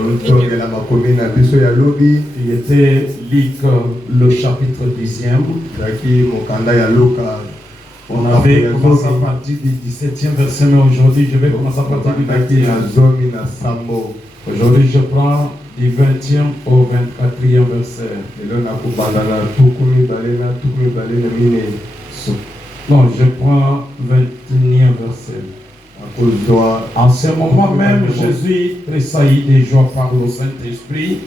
Il était Luc, le chapitre 10e. On avait commencé à partir du 17e verset, mais aujourd'hui je vais commencer à partir du 21e. Aujourd'hui je prends du 20e au 24e verset. Non, je prends 21e verset. En ce moment même, Jésus tressaillit de joie par le Saint-Esprit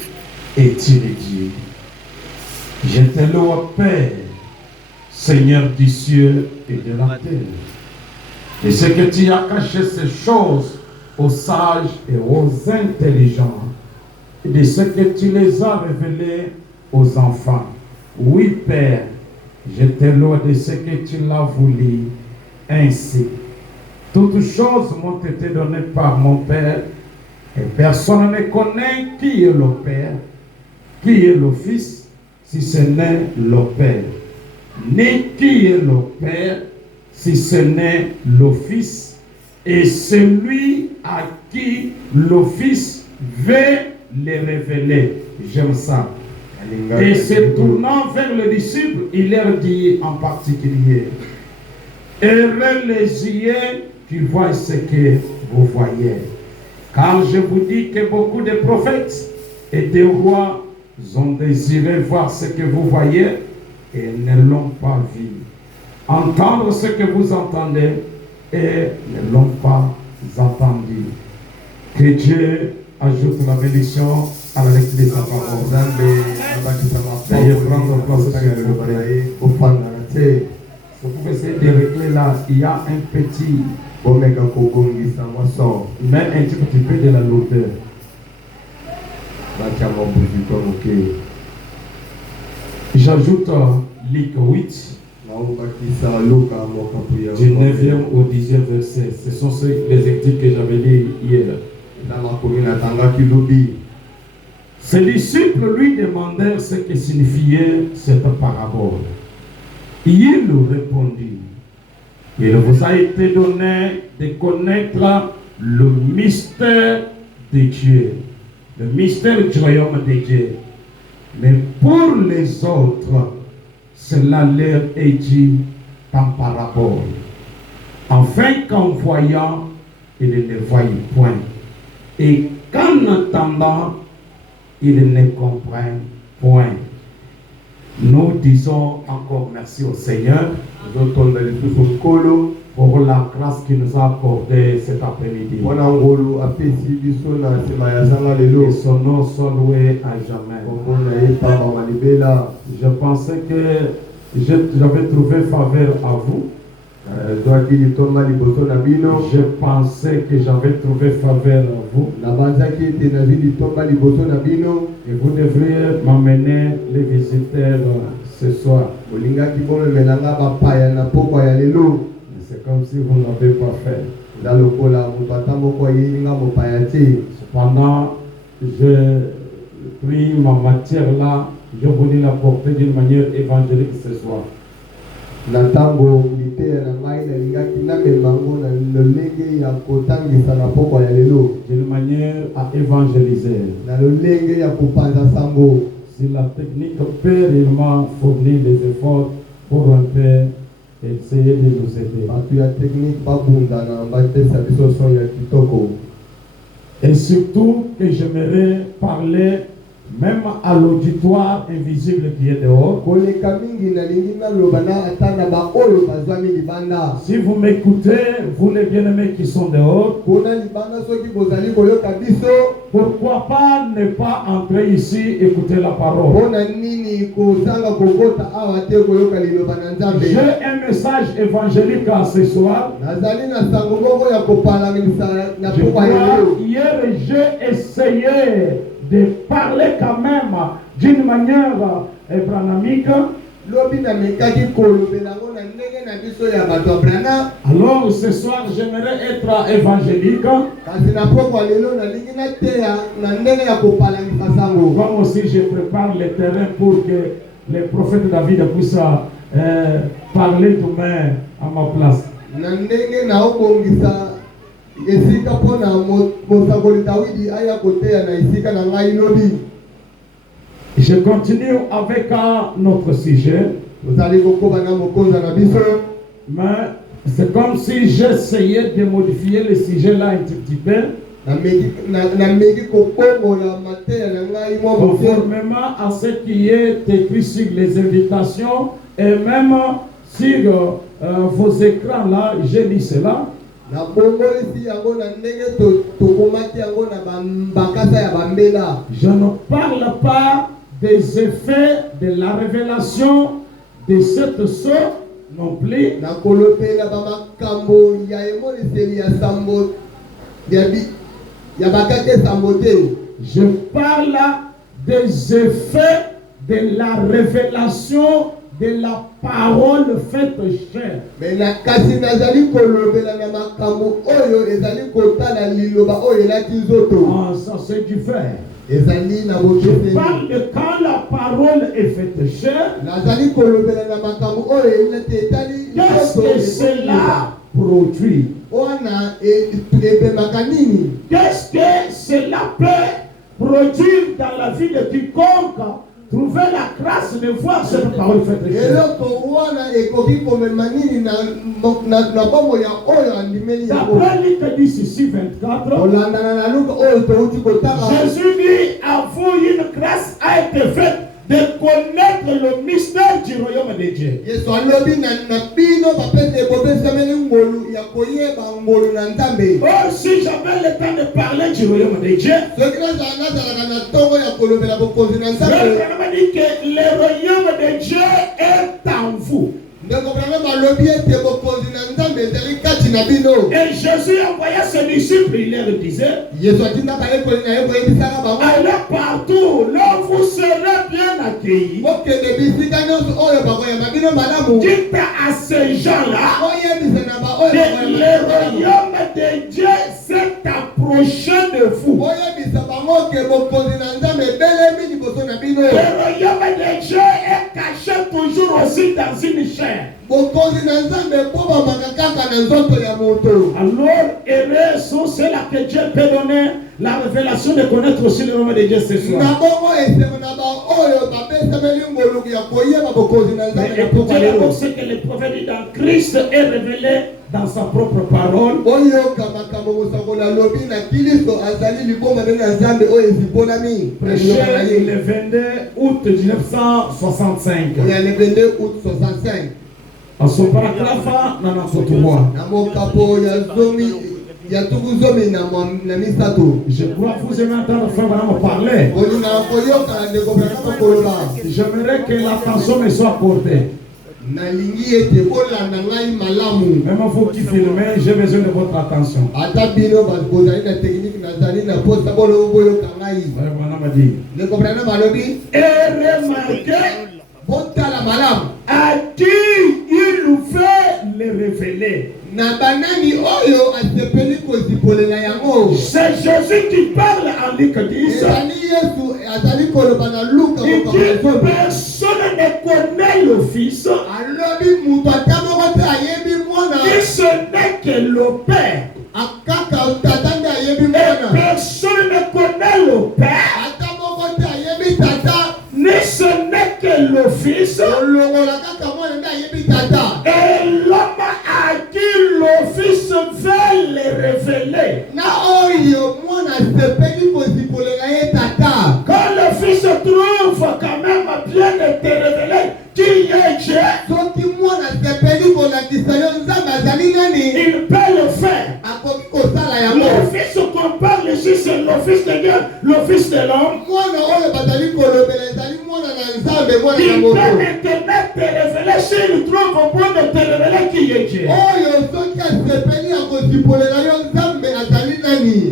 et il dit: Je te loue, Père, Seigneur du ciel et de la terre. Et ce que tu as caché ces choses aux sages et aux intelligents, et de ce que tu les as révélées aux enfants. Oui, Père, je te loue de ce que tu l'as voulu ainsi. Toutes choses m'ont été données par mon Père, et personne ne connaît qui est le Père, qui est le Fils, si ce n'est le Père, ni qui est le Père, si ce n'est le Fils, et celui à qui le Fils veut les révéler. J'aime ça. Et se tournant vers les disciples, il leur dit en particulier: Heureux les yeux qui voient ce que vous voyez. Car je vous dis que beaucoup de prophètes et de rois ont désiré voir ce que vous voyez et ne l'ont pas vu. Entendre ce que vous entendez et ne l'ont pas entendu. Que Dieu ajoute la bénédiction à la lecture de sa parole. Veuillez prendre place sur le palais. Vous pouvez essayer de régler là, il y a un petit, mais un petit peu de la lourdeur. J'ajoute Luc 8, du 9e au 10e verset. Ce sont les écrits que j'avais lus hier. Ses disciples lui demandèrent ce que signifiait cette parabole. Il répondit: Il vous a été donné de connaître le mystère de Dieu, le mystère du royaume de Dieu. Mais pour les autres, cela leur est dit en parabole, afin qu'en voyant, ils ne voient point, et qu'en entendant, ils ne comprennent point. Nous disons encore merci au Seigneur pour la grâce qu'il nous a accordée cet après-midi. Et son nom soit loué à jamais. Je pensais que j'avais trouvé faveur à vous. Je pensais que j'avais trouvé faveur à vous. Et vous devriez m'emmener les visiteurs ce soir. C'est comme si vous n'avez pas fait. Cependant, je pris ma matière là, je voulais la porter d'une manière évangélique ce soir. D'une manière à évangéliser. Si la technique peut réellement fournir des efforts pour un peu essayer de nous aider. Et surtout que j'aimerais parler même à l'auditoire invisible qui est dehors. Si vous m'écoutez, vous les bien-aimés qui sont dehors, pourquoi pas ne pas entrer ici écouter la parole? J'ai un message évangélique à ce soir. Hier, j'ai essayé de parler quand même d'une manière branhamique. Alors ce soir j'aimerais être évangélique. Comme aussi je prépare le terrain pour que le prophète David puisse parler demain à ma place. esika pona mosakoli Dawidi aya koteya na esika na ngai lobi. Je continue avec notre sujet. Tozali kokobana mokonza na biso. Mais c'est comme si j'essayais de modifier le sujet là un petit peu. Conformément à ce qui est écrit sur les invitations et même sur vos écrans là, j'ai lu cela. Je ne parle pas des effets de la révélation de cette sorte non plus. Je parle des effets de la révélation de la parole faite chair. Ah, ça c'est du vrai. Je parle de quand la parole est faite chair. Qu'est-ce que cela produit? Qu'est-ce que cela peut produire dans la vie de quiconque trouver la grâce de voir cette parole faite chair? D'après Luc 10 ici 24, Jésus dit à vous une grâce a été faite de connaître le mystère du royaume de Dieu. Or, si j'avais le temps de parler du royaume de Dieu, je vais dire que le royaume de Dieu est en vous. Et Jésus envoyait ses disciples, il leur disait, allez partout, là vous serez bien accueillis. Dites à ces gens-là que le royaume de Dieu s'est approché de vous. Le royaume de Dieu est caché toujours aussi dans une chair. Alors, heureux sont ceux-là que Dieu peut donner la révélation de connaître aussi le royaume de Dieu ce soir. Mais écoutez d'abord ce que le prophète dit dans Christ est révélé dans sa propre parole. Prêché le 22 août 1965. En son paragraphe, dans notre droit. Je crois que vous aimez entendre frère me parler. J'aimerais que l'attention me soit portée. Même vous qui filmez, j'ai besoin de votre attention. Et remarquez à qui il nous fait le révéler. C'est Jésus qui parle en Luc 10. Il dit personne ne connaît le Fils. Et ce n'est que le Père. Et personne ne connaît le Père. Mais ce n'est que le Fils. Et l'homme à qui le Fils veut le révéler. Quand le Fils trouve quand même bien de te révéler qui est Dieu, il peut le faire. Le Fils qu'on parle ici, c'est le Fils de Dieu, le Fils de l'homme. Il peut maintenant te révéler s'il trouve au point de te révéler qui est Dieu.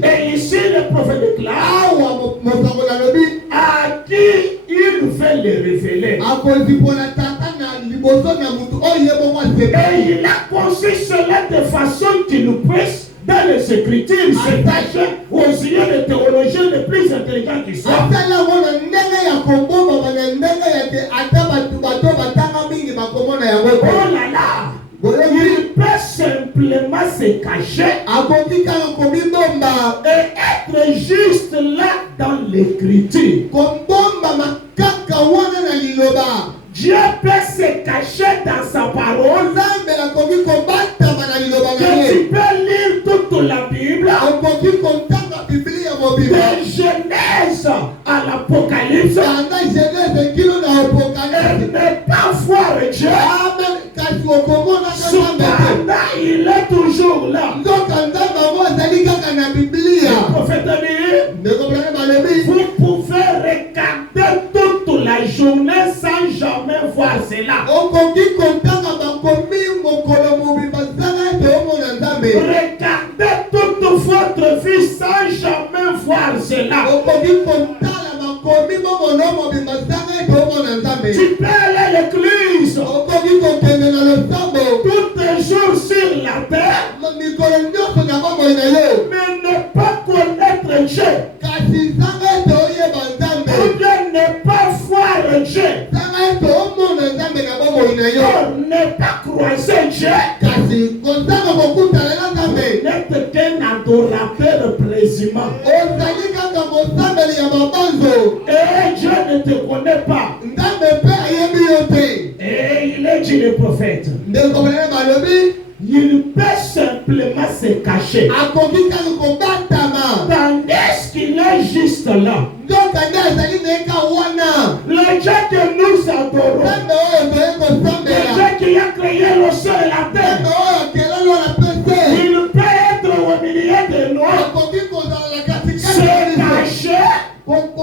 Et ici le prophète déclare à qui il fait le révéler. Et il a conçu cela de façon qu'il nous puisse dans les Écritures s'attacher aux yeux des théologiens les plus intelligents qui soient. Oh là là! Il peut simplement se cacher l'écriture. kombomba makaka wana na liloba. Dieu peut se cacher dans sa parole. Nzambe akoki kobatama na liloba na Que tu ye. peux lire toute la Bible. Okoki kotanga biblia mobimba. De Genèse à l'Apocalypse. Tanda Genèse kilo na Et Apocalypse. ne pas voir Dieu. Amen. Kasi okomona Nzambe. Cependant, il est toujours là. Nzoka Nzambe ngo ezali kaka na biblia. Le prophète dit, Ndeko Branham alobi. vous pouvez regarder toute la journée sans jamais voir cela. Okoki kotanga bakomi mokolo mobimba zanga ete omona Nzambe. Regardez toute votre vie sans jamais voir cela. Okoki kotala bakomi momono mobimba zanga ete omona Nzambe. Tu peux aller à l'église Okoki kokende na losambo. tous les jours sur la terre, Mikolo nyonso na bomoi na yo. mais ne pas connaître Dieu. Kasi zanga ete oyeba Nzambe. Ou bien ne pas voir Dieu. Zanga ete omona Nzambe na bomoi na yo. Or, ne pas croiser Dieu. Kasi kozanga kokutana na Nzambe. N'être qu'un adorateur présumant. Ozali kaka mosambeli ya mabanzo. Et Dieu ne te connaît pas. Nzambe mpe ayebi yo te. Et il est dit le prophète. Ndeko Branham alobi. Il peut simplement se cacher. Akoki kaka kobatama. Tandis qu'il est juste là. Nzoka nde azali na ye ka wana. Le Dieu que nous adorons. Nzambe oyo toye Le kosambela. Dieu qui a créé le ciel et la Nzambe terre. oyo kelelo na pese. Il peut être au milieu de nous. Akoki kozala na katikati Se ya biso. cacher.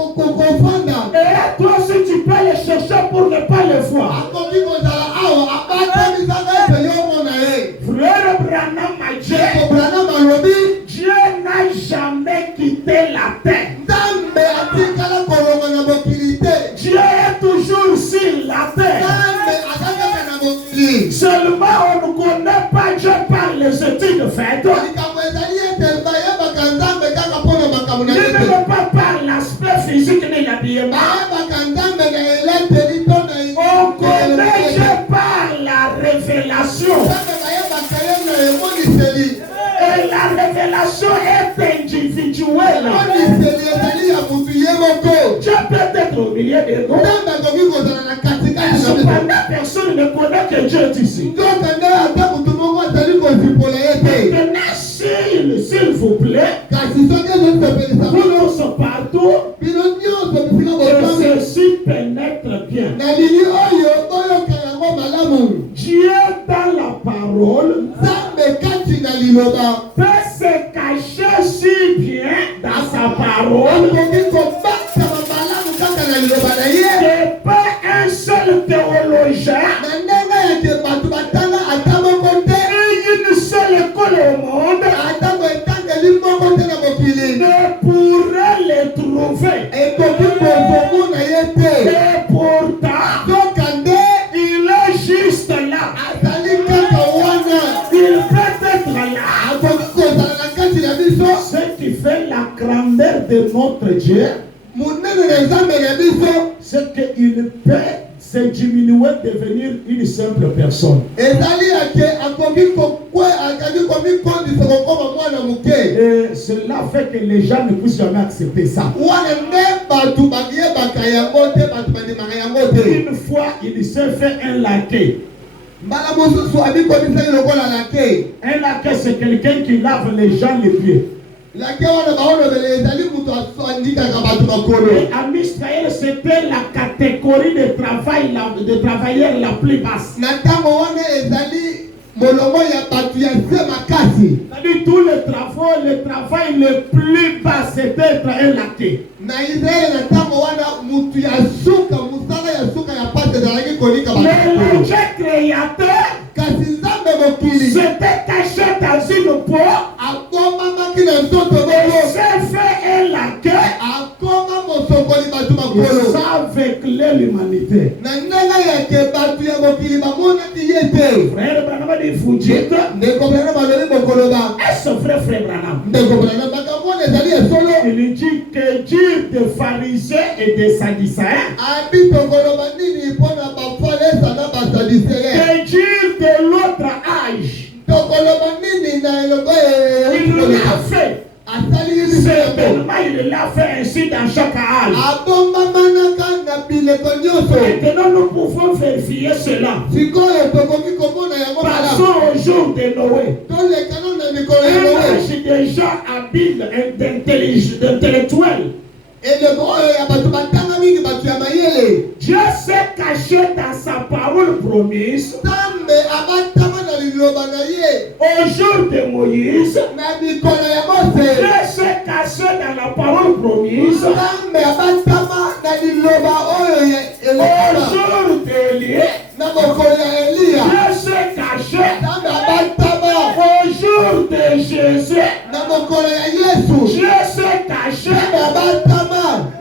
Kofanda. Et toi aussi tu peux le chercher pour ne pas le voir. Akoki kozala awa abatami zanga ete yo omona ye. Frère Branham a dit, Ndeko Branham alobi. Dieu n'a jamais quitté la terre. Nzambe atikala kolonga na mokili te. Dieu est toujours sur la terre. Nzambe akakaka na mokili. Seulement on ne connaît pas Dieu par les études faites. Likambo ezali ete bayebaka Nzambe kaka mpona makambo na Ne ye te. même pas par l'aspect physique ni l'habillement. Bayebaka Nzambe na eleteli to na On connaît Dieu par la révélation. Nzambe bayebaka ye na emoniseli. Et la révélation est individuelle. Emoniseli ezali ya mutu ye moko. Dieu peut être au milieu de nous. Nzambe akoki kozala na katikati na biso. Cependant, personne ne connaît que Dieu est ici. Nzoka nde ata mutu moko azali kozipola ye te. Maintenant, s'il vous plaît, Kasi soki ezosepelisa vous bino. tous partout, Bino nyonso bisika que kotambi. ceci pénètre bien. Na lili oyo oyoka yango malamu. Dieu dans la parole Nzambe kati na liloba. peut se cacher si bien dans sa parole Akoki kobatama malamu kaka na liloba na ye. que pas un seul théologien Na ndenge yeke bato batanga ata moko te. et une seule école au monde Ata boetangeli moko te na mokili. ne pourrait le trouver. Ekoki kozomona ye te. Et pourtant, Nzoka nde il est juste là. azali kaka wana. Il peut être là. Akoki kozala na kati na biso. Ce qui fait la grandeur de notre Dieu, Monene na Nzambe na biso. c'est qu'il peut se diminuer, devenir une simple personne. Ezali yake akoki komikondisa kokoma mwana moke. Et cela fait que les gens ne puissent jamais accepter ça. Wana nde bato bayebaka yango te, bato bandimaka yango te. Une fois, il s'est fait un laquais. Mbala mosusu abikomisaki lokola lake. Un laquais, c'est quelqu'un qui lave les gens les pieds. Lake wana baolobele ezali mutu andikaka bato makolo. Et en Israël, c'était la catégorie de travail, de travailleurs la plus basse. Na ntango wana ezali molongo ya bato ya se makasi. C'est-à-dire tous les travaux, le travail le plus bas, c'était être un laquais. Na Israeli na ntango wana mutu ya suka, musala ya suka ya pasi ezalaki konika bato Mais le makolo. Dieu créateur Kasi Nzambe mokili s'était caché dans une peau akomamaki na nzoto et moko. s'est fait un laquais Akoma mosokoli bato pour makolo. s'aveugler l'humanité. Na ndenge yake bato ya mokili bamonaki ye te. Frère Branham dit, vous dites, Ndeko Branham balobi mokoloba. est-ce vrai, frère Branham? Ndeko Branham makambo wana ezali esolo. Il dit que dire des pharisiens et des sadducéens, Abi tokoloba nini mpona bafalesa na basadiseye. que dire de l'autre âge, Tokoloba nini na elongo il l'a fait. asali C'est Tellement il l'a fait ainsi dans chaque âge. abombamanaka na bileko nyonso. Maintenant, nous pouvons vérifier cela. Sikoyo tokoki komona yango malamu. Passons au jour de Noé. Tolekana na mikolo ya Un Noé. âge déjà habile, d'intellectuel. Eleko oyo ya bato batanga mingi bato ya mayele. Dieu s'est caché dans sa parole promise. Nzambe abatama na liloba na ye. Au jour de Moïse, Na mikolo ya Mose. Dieu s'est caché dans la parole promise. Nzambe abatama na liloba oyo ya Au Eliya. jour d'Élie, Na mokolo ya Eliya. Dieu s'est caché. Nzambe abatama Au jour de Jésus, na mokolo ya Yesu. Dieu s'est caché. Nzambe abatama.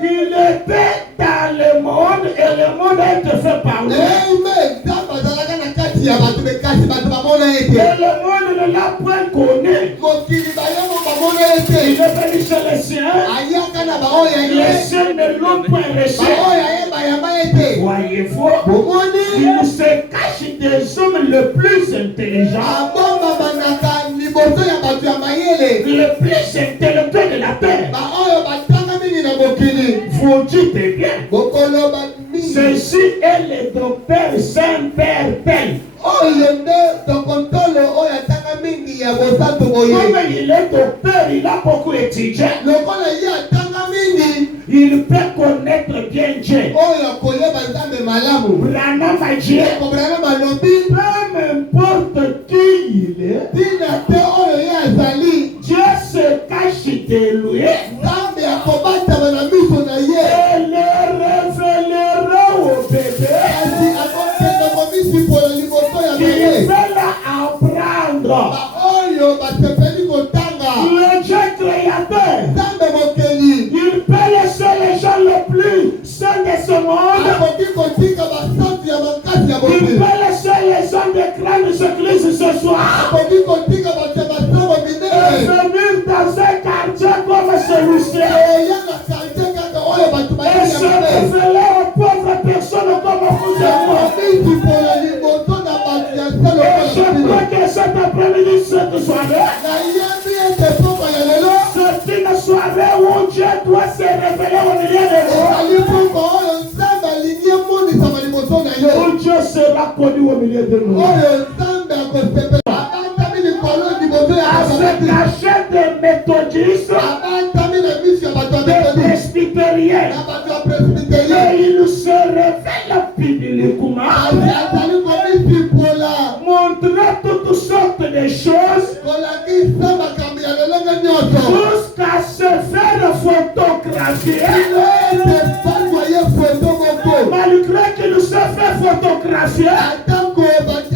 Il était dans le monde et le monde a été fait par lui. Amen. Nzambe azalaka na kati ya bato bekasi bato bamona Et ete. le monde ne l'a point connu. Mokili bayango bamona Il ete. est venu chez les siens. Ayaka na baoyo ya Les ye. siens ne l'ont point reçu. Baoyo ya ye bayamba ete. Voyez-vous, Bomoni. il se cache des hommes les plus intelligents, Abombamanaka liboso ya bato ya mayele. les plus intellectuels de la terre. Baoyo batanga mingi na mokili. Vous dites bien, Bokoloba mingi. ceci est le docteur Saint-Père tel. Oyo nde tokontolo oyo atanga mingi ya bosantu boye. Comme il est docteur, il a beaucoup étudié. Lokola ye atanga mingi. Il peut connaître bien Dieu. Oyo koyeba Nzambe malamu. Branham a dit, Kobrana malobi. peu importe qui il est, Tina te oyo ye azali. Dieu se cache de lui Nzambe akobatama na miso na ye. et le révélera au bébé Kasi akokende komisipola liboso ya qui bebe. va apprendre. Baoyo basepeli kotanga. Le Dieu créateur, Nzambe mokeli. il peut laisser les gens les plus saints de ce monde. Akoki kotika basantu ya makasi ya Il bobe. peut laisser les gens de craindre ce église ce soir. Akoki kotika bato ya basango Et minene. venir dans un quartier comme celui-ci. Eya na quartier kaka oyo bato Et bayaki se ya mabe. révéler aux pauvres personnes comme vous et moi. Komisipola liboso na bato ya selo Et je kola crois bino. que cet après-midi, cette soirée, Nayembi ete poko ya lelo. c'est une soirée où Dieu doit se révéler au milieu de nous. Ezali poko oyo Nzambe alingi emonisama liboso na yo. Où Dieu sera connu au milieu de nous. Oyo Nzambe akosepela. Abantami likolo liboso ya À se basabati. cacher des méthodistes, Abantami na miso ya bato ya des metodi. presbytériens. Na bato ya presbyterien. Et il se révèle publiquement, Azali komisipola. montrant toutes sortes de choses Kolakisa makambo ya lolenge nyonso. jusqu'à se faire photographier. Ino ete bazwa ye foto moko. Malgré qu'il se fait photographier, Atako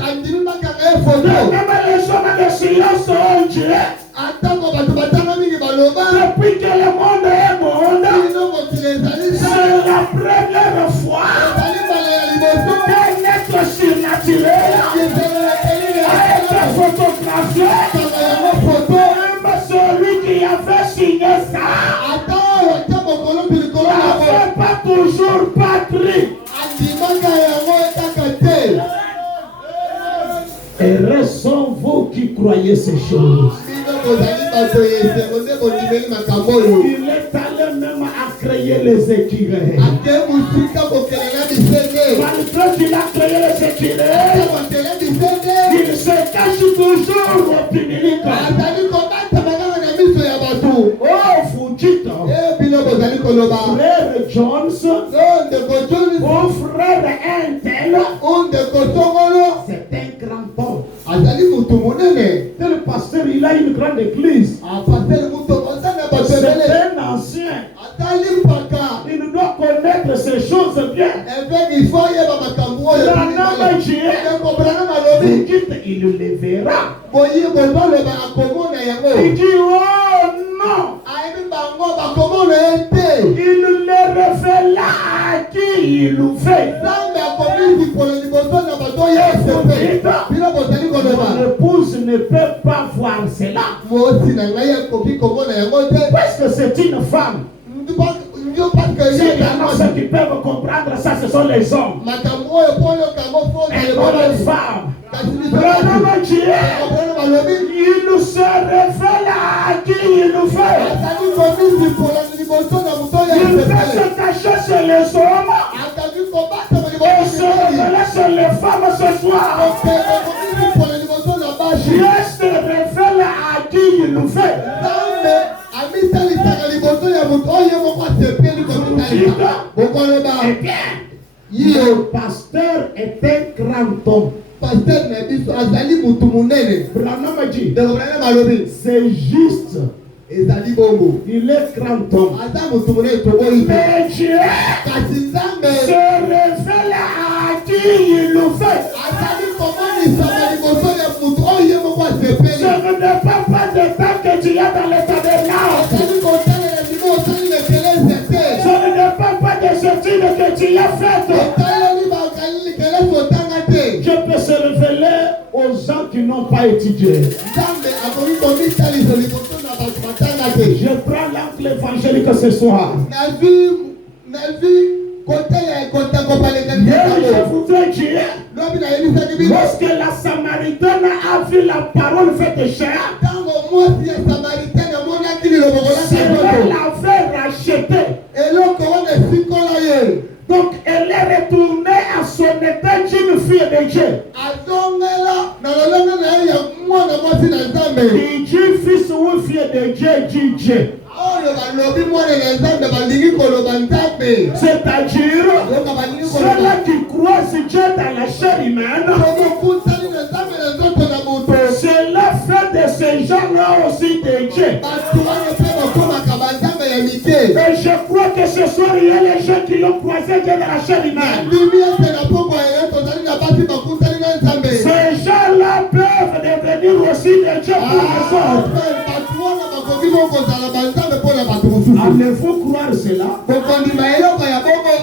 andimi bakanga ye même foto. les hommes de science ont dit, Atako bato batanga mingi baloba. depuis que le monde est monde, Ino mokili ezali c'est sa. la première fois Ezali mbala ya liboso. qu'un être surnaturel a été photographié. Kanga yango foto. Même celui qui avait signé ça Ata oyo atia mokolo bilikolo yango. n'avait pas toujours patrie. Andimaka yango etaka te. Heureux sont vous qui croyez ces choses. Bino bozali bato esengo nde bondimeli makambo oyo. Il est allé même à créer les écureuils. Ate musika bokelela bisende. Malgré qu'il a créé les Ate écureuils, bokele bisende. il se cache toujours au public. Azali kobata makanga na miso ya bato. Oh, vous dites, Bino bozali koloba. frère Jones, Ndeko Joni. mon frère Intel, Ndeko Songolo. c'est un grand homme. Azali mutu monene. Tel pasteur, il a une grande église. Apaseli mutu ozana bato C'est ebele. un ancien. Atali mpaka. Il doit connaître ces choses bien. Eve il faut yeba makambo oyo. Branham dit, Ndeko Branham vous alobi. dites, il le verra. Boyi boloba akomona yango. Il dit, oh non, Ayebi bango bakomona ye te. il le révéla à qui il le fait. Nzambe akomi likolo liboso na bato yesepe. Bino bozali Mon koloba. épouse ne peut pas voir cela. Mosi na ngai akoki komona yango te. Parce que c'est une femme. Ndio parce que Si ye il y en a ceux qui peuvent comprendre ça, ce sont les hommes. makambo oyo po oyoka yango fo Mais pour les femmes, Vraiment Dieu, il nous se révèle à qui il nous fait. Il fait se cacher sur les hommes et se révéler sur les femmes ce soir. Dieu se révèle à qui il nous fait. Le pasteur est un grand homme. Branham dit, c'est juste. Il est grand homme. Mais Dieu se révèle à qui il nous fait. Ce ne dépend pas de temps que tu as dans le tabernacle. Ce ne dépend pas des études que tu as faites. Je peux se révéler aux gens qui n'ont pas étudié. Je prends l'angle évangélique ce soir. Je voudrais dire, lorsque la Samaritaine a vu la parole faite chair, elle l'avait rachetée. Donc elle est retournée à son état d'une fille de Dieu. Il dit fils ou fille de Dieu, dit Dieu. C'est-à-dire ceux-là qui croient Dieu dans la chair humaine, cela fait de ces gens-là aussi des dieux. Et je crois que ce soir il y a les gens qui ont croisé Dieu dans la chair humaine. Ces gens-là peuvent devenir aussi des dieux pour les autres. Allez-vous croire cela?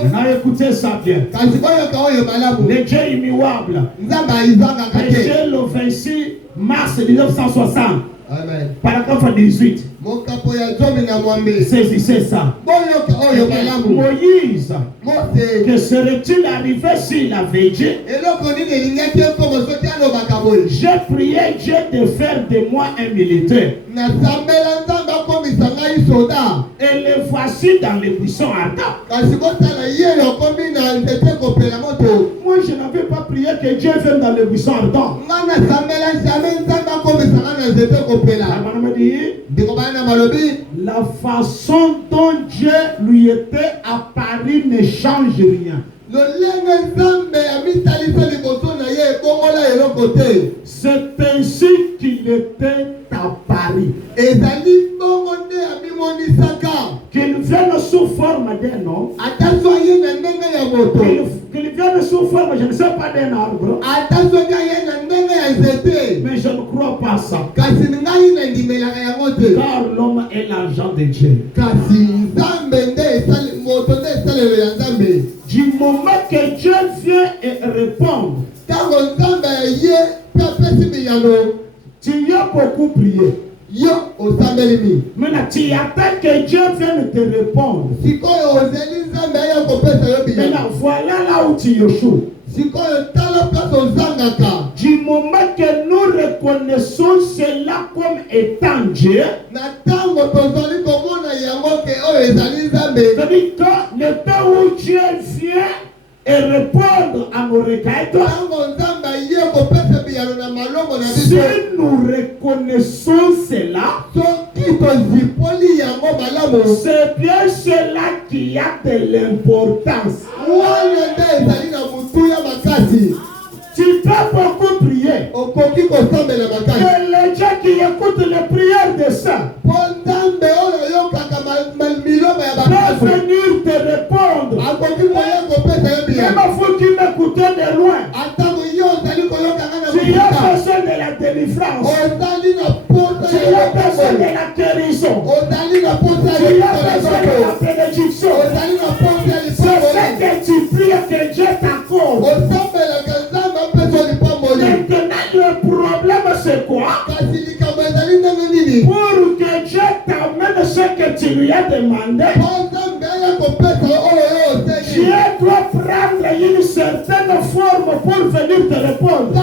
Maintenant écoutez ça bien. Le Dieu immuable, péché le 26 mars 1960. Amen. Paragraphe 18. Saisissez ça. Moïse, que serait-il arrivé s'il avait dit, j'ai prié Dieu de faire de moi un militaire. Et le voici dans les buissons ardents. Moi je n'avais pas prié que Dieu vienne dans les buissons ardents. La façon dont Dieu lui était apparu ne change rien. C'est ainsi qu'il était apparu. Qu'il vienne sous forme d'un homme. Qu'il vienne sous forme, je ne sais pas, d'un arbre. Mais je ne crois pas ça. Car l'homme est l'argent de Dieu. Du moment que Dieu vient et répond, tu as beaucoup prié. Maintenant, tu attends que Dieu vienne te répondre. Maintenant, voilà là où tu échoues. Du moment que nous reconnaissons cela comme étant Dieu, c'est-à-dire que le temps où Dieu vient et répondre à nos requêtes, si nous reconnaissons cela, c'est bien cela qui a de l'importance. Tu peux beaucoup prier. Et les gens qui écoutent les prières de ça peuvent venir te répondre. Même vous qui m'écoutez de loin, tu as besoin de la délivrance, tu as besoin de la guérison, tu as besoin de la bénédiction. C'est ce que tu pries que Dieu t'accorde. Maintenant le problème c'est quoi? Pour que Dieu t'amène ce que tu lui as demandé, Dieu doit prendre une certaine forme pour venir te répondre.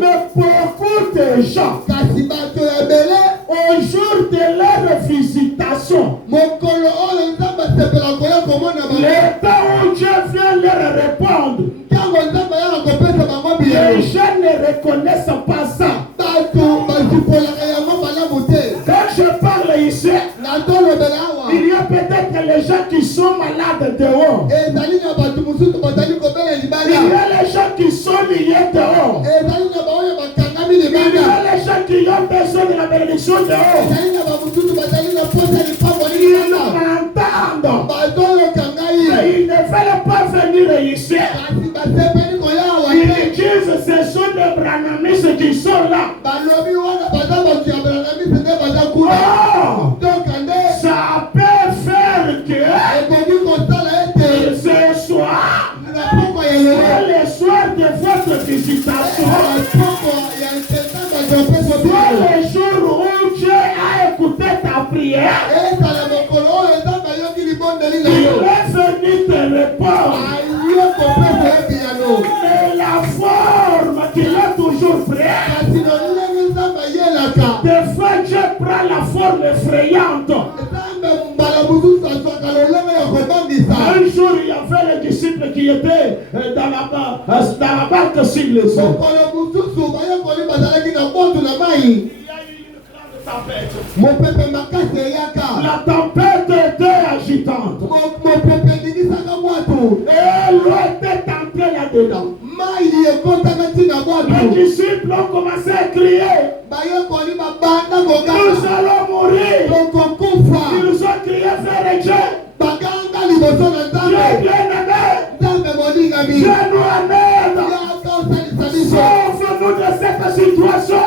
Mais beaucoup de gens, kasi bato ya ebele au jour de leur visitation, mokolo oyo nzambe asepela koya komona bango le temps où Dieu vient leur répondre, ntango nzambe ayaka kopesa bango les bilelo gens ne reconnaissent pas ça. bato bazipolaka yango malamu te Quand je parle ici, natolobela awa il y a peut-être les gens qui sont malades dehors. ezali na bato mosusu bazali kobela Il y libala a les gens qui sont liés dehors. ezali na baoyo bakangami Il y libala a les gens qui ont besoin de la bénédiction dehors. ezali na bamosusu bazali na posa lipango Ils libala m'entendent. bazoyoka ngai Mais ils ne veulent pas venir ici. kasi basepeli koya awa Ils te disent ce sont des branamistes qui sont là. balobi wana baza bato ya branamisi nde baza kuna Oh, donka nde ça peut faire que ekoki kosala ete ce soir, na poko ya lelo c'est le soir de votre visitation, poko ya nzambe azopesa soit bino le jour où Dieu a écouté ta prière, ezala mokolo oyo nzambe ayoki libondeli na il yo est venu te répondre. aye kopesa ye biyano Mais la forme qu'il a toujours pris, kasi na ndenge nzambe ayelaka des fois Dieu prend la forme effrayante. nzambe mbala mosusu azwaka lolenge ya kobangisa Un jour, il y avait les disciples qui étaient dans la barque sur les eaux. mokolo mosusu bayekoli bazalaki na boto na mai Il y a eu une grande tempête. mopepe makasi eyaka La tempête était agitante. mopepe ebingisaka bwato Et l'eau était entrée là-dedans. mai ekotaka ntina Les bwato disciples ont commencé à crier, bayekoli babanda nous koganga allons mourir. tokokufa Ils ont crié vers Dieu. baganga liboso na Dieu nzambe bien-aimé, nzambe molingami viens nous en aide. yaka osalisa biso Sauve-nous de cette situation.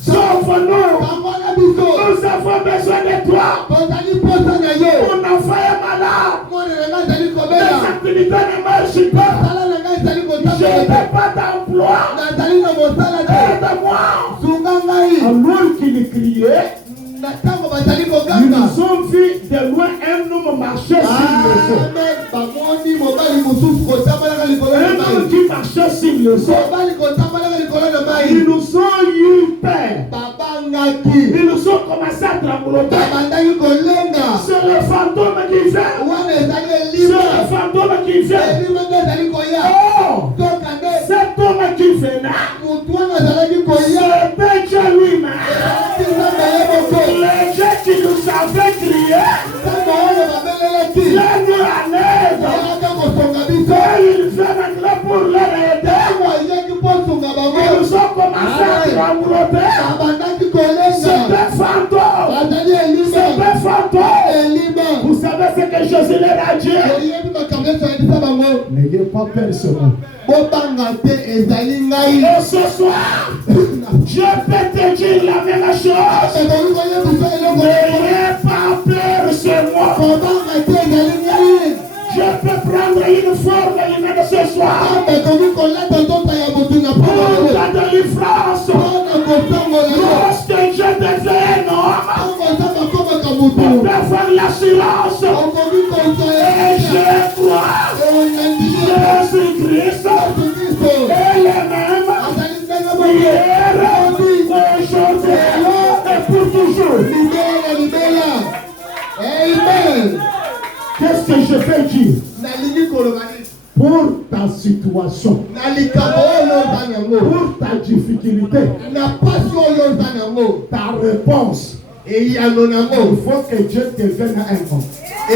Sauve-nous. bangwana biso Nous avons besoin de toi. tozali posa na yo Mon enfant est malade. monene ngai ezali Les kobela activités ne marchent pas. mosala na ngai ezali Je kotambela n'ai pas d'emploi. nazali na mosala te Aide-moi. sunga ngai Alors qu'il criait, na ntango bazali ils koganga ont vu de loin un homme marcher sur le eau. amen bamoni mobali mosusu kotambalaka likolo na Un mai homme qui marchait sur le eau. mobali kotambalaka likolo na Ils mai nous ont eu peur. babangaki Ils nous ont commencé à trembloter. babandaki kolenga C'est le fantôme qui vient. wana ezali C'est elima le fantôme qui vient. elima nde ezali koya Oh, toka nde cet homme qui venait, motu wana azalaki koya c'était Dieu lui-même. ezalaki nzambe ye moko Le Dieu qui nous avait crié, nzambe oyo babelelaki Dieu nous en aide. yaka kosonga biso Et il vient maintenant pour leur aider. ntango ayeki posunga bango Ils ont commencé à trembloter. babandaki kolenga C'était fantôme. bazali elima C'était fantôme. elima Vous savez ce que Jésus leur a dit? oyebi makambo nyonso ayebisa bango N'ayez pas peur seulement. bobanga te ezali ngai Et ce soir, Dieu peut te dire la même chose. ekoki koyebisa eloko N'ayez pas peur, c'est moi. kobanga te ezali ngai Je peux prendre une forme humaine ce soir nzambe ekoki kolata nzoka ya motu na pour mpona ta délivrance. mpona kosangola yo Lorsque Dieu devient un homme, ntango nzambe akomaka pour motu faire l'assurance. okoki Et kozoya je crois Jésus-Christ est le même hier, aujourd'hui et pour toujours. Qu'est-ce que je vais dire pour ta situation, pour ta difficulté, ta réponse? Il faut que Dieu devienne un homme. Si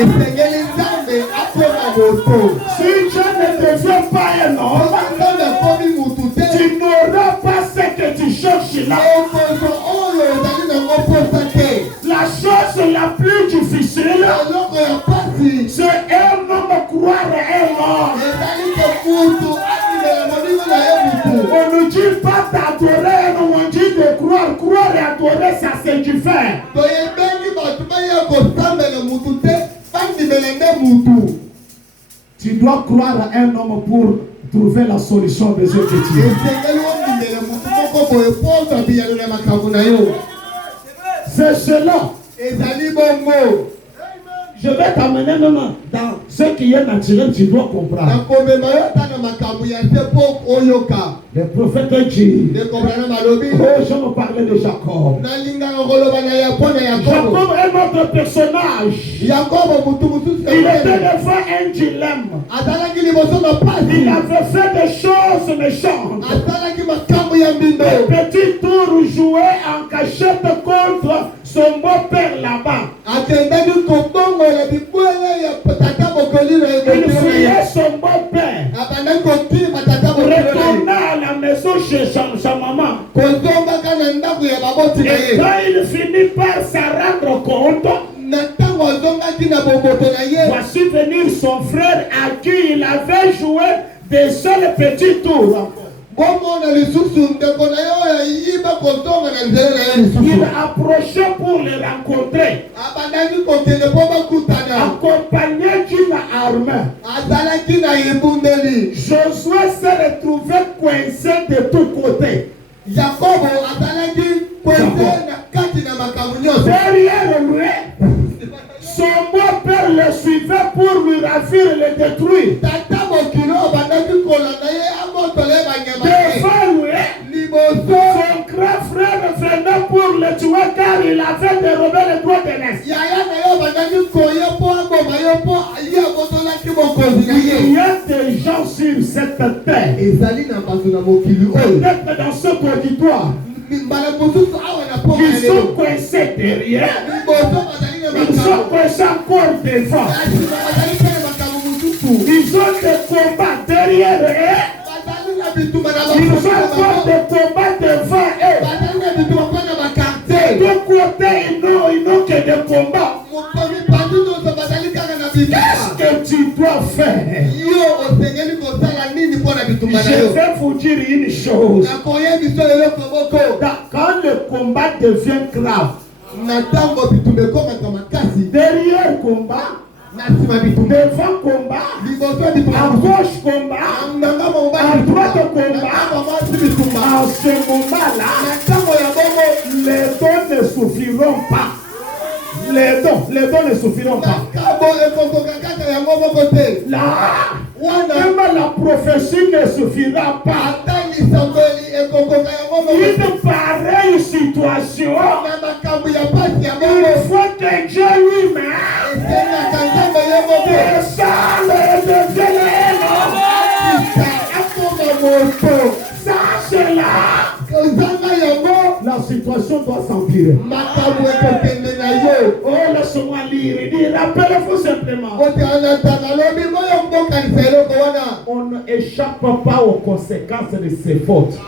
Dieu ne devient pas un homme, tu n'auras pas ce que tu cherches là. La chose la plus difficile, c'est un homme croire un homme. On ne dit pas d'adorer, on dit de croire. Croire et adorer, ça c'est différent. Tu dois croire à un homme pour trouver la solution aux besoins que tu as. C'est cela. Je vais t'amener même dans ce qui est naturel, tu dois comprendre. Le prophète dit, oh, je me parlais de Jacob. Jacob est notre personnage. Il était des fois un dilemme. Il avait fait des choses méchantes. Des petits tours joués en cachette contre son beau-père là-bas. Il fuyait son beau-père. Retourna à la maison chez sa maman. Et quand il finit par s'en rendre compte, voici venir son frère à qui il avait joué des seuls petits tours. Il approchait pour le rencontrer, accompagné d'une armée. Josué s'est retrouvé coincé de tous côtés. Derrière lui, son beau-père le suivait pour lui ravir et le détruire. Devant lui, son grand frère venait pour le tuer car il avait dérobé le droit de l'Est. Il y a des gens sur cette terre, peut-être dans ce auditoire, ils sont coincés derrière, ils sont coincés encore devant. Ils ont des combats derrière eux. Ils ont encore des combats devant eux. De deux côtés, ils n'ont que des combats. Qu'est-ce que tu dois faire? Je vais vous dire une chose. Quand le combat devient grave, derrière le combat, devant combat, à gauche combat, à droite combat, en ce moment-là, les dons ne suffiront pas. Les dons ne suffiront pas. Là, même la prophétie ne suffira pas. Une pareille situation, il faut que Dieu lui-même descende et devienne l'homme. Ça, c'est là. La situation doit s'empirer. Oh, laisse-moi lire. Il dit, rappelez-vous simplement. On n'échappe pas aux conséquences de ses fautes.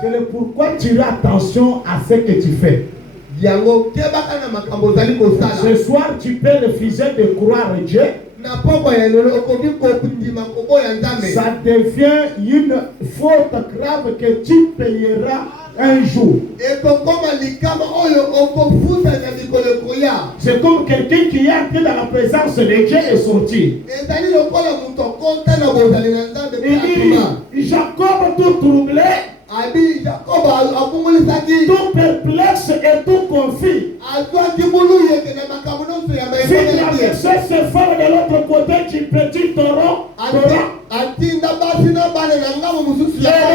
C'est pourquoi tu as attention à ce que tu fais. Ce soir, tu peux refuser de croire Dieu. Ça devient une faute grave que tu payeras un jour. C'est comme quelqu'un qui est entré dans la présence de Dieu et sorti. Il dit, Jacob tout troublé, tout perplexe et tout confus. Si la personne se forme de l'autre côté du petit taureau, et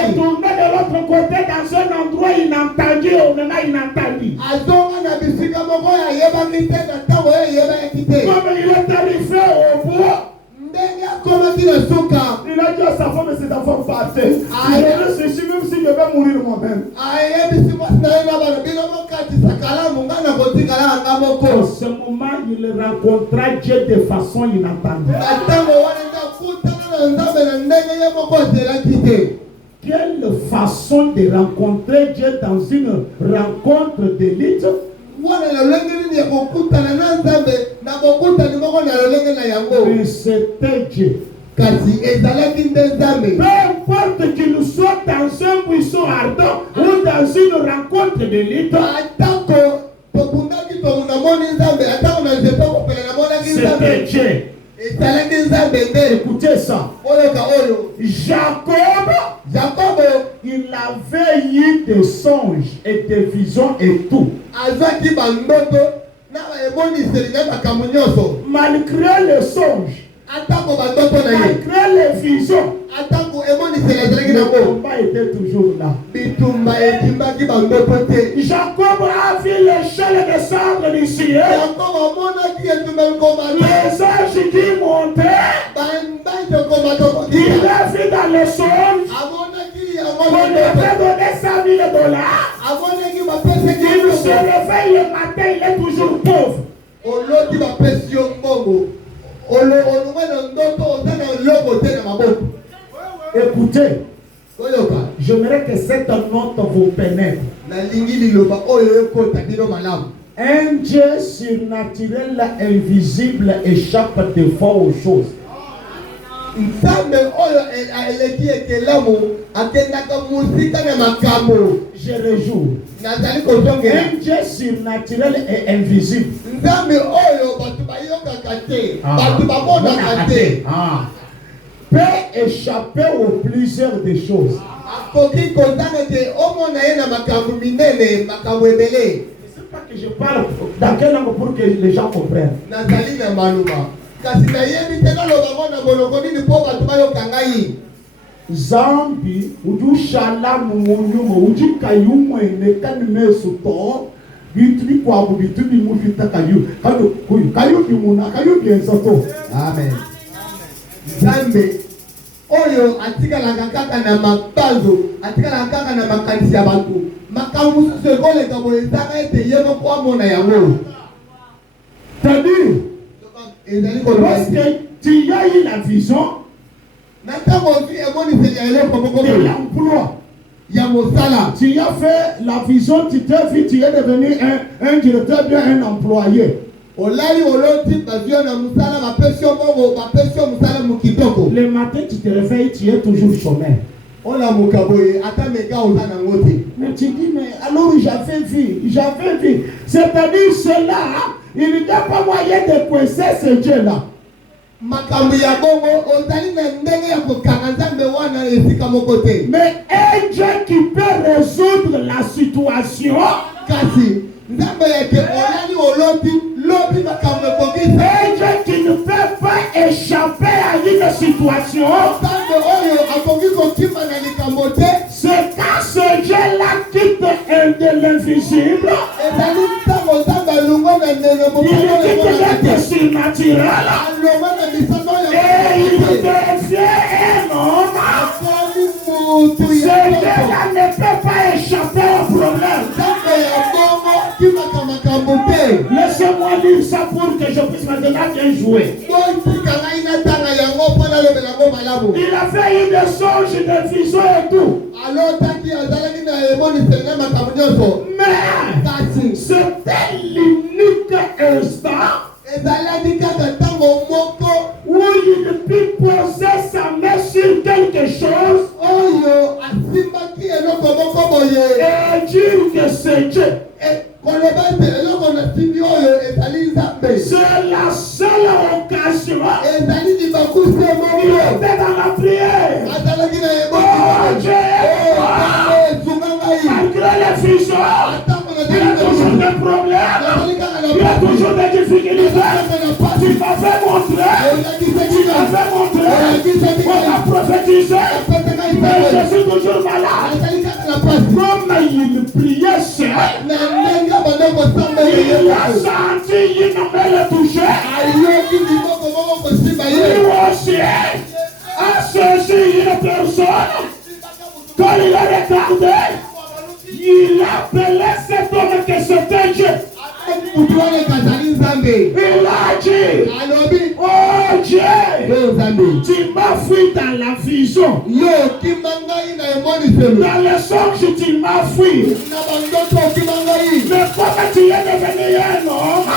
retourner de l'autre côté dans un endroit inentendu, on en a inentendu. Comme il est arrivé au bois, il a dit à sa femme et ses enfants partez. Je réfléchis même si je vais mourir moi-même. En ce moment, il rencontra Dieu de façon inattendue. Quelle façon de rencontrer Dieu dans une rencontre d'élite? Mais c'était Dieu. Peu importe qu'il soit dans un buisson ardent ou dans une rencontre d'élite, c'était Dieu. Écoutez ça. Jacob, il avait eu des songes et des visions et tout. Malgré les songes, malgré les visions, le combat était toujours là. Jacob a vu l'échelle descendre du ciel. Les anges qui montaient. Il a vu dans le songe qu'on devait donner $100,000. Il se réveille le matin, il est toujours pauvre. Écoutez, j'aimerais que cette note vous pénètre. Un Dieu surnaturel invisible échappe des fois aux choses. Je réjouis. Un Dieu surnaturel et invisible. Peut échapper aux plusieurs des choses. C'est pas que je parle dans quelle langue pour que les gens comprennent. Zambi ujushala munyumo ujikayumwe nekanime suto bituli kwa bituli mufita kayu kayu bimuna kayu biensoto. Amen. Zambe oyo atikala kaka na mabazo atikala kaka na makanisi ya batu makamu sekole kaboye saka ete yemo kwa mona yango. C'est-à-dire parce que tu as eu la vision de l'emploi. Tu as fait la vision, tu t'es vu, tu es devenu un directeur, bien un employé. Le matin, tu te réveilles, tu es toujours chômeur. Mais tu dis, mais alors j'avais vu. C'est-à-dire cela, il n'y a pas moyen de coincer ce Dieu-là. Mais un Dieu qui peut résoudre la situation. Un Dieu qui ne peut pas échapper à une situation. C'est quand ce Dieu-là quitte de l'invisible. Il quitte l'être surnaturel. Et il devient un homme. Ce Dieu-là ne peut pas échapper au problème. Laissez-moi lire ça pour que je puisse maintenant bien jouer. Il a fait une songe de vision et tout. Mais c'était l'unique instant où il peut poser sa main sur quelque chose et dire que c'est Dieu. C'est la seule occasion. Il était dans la prière. Oh Dieu, malgré les visions, il y a toujours des problèmes, il y a toujours des difficultés. Tu m'avais montré, on a prophétisé, mais je suis toujours malade. Comme il priait seul, il a senti une main le toucher. Lui aussi a saisi une personne. Quand il a regardé, il appelait cet homme que c'était Dieu. Il a dit, oh Dieu, tu m'as fui dans la vision. Dans le songe, tu m'as fui. Mais comme tu es devenu un homme,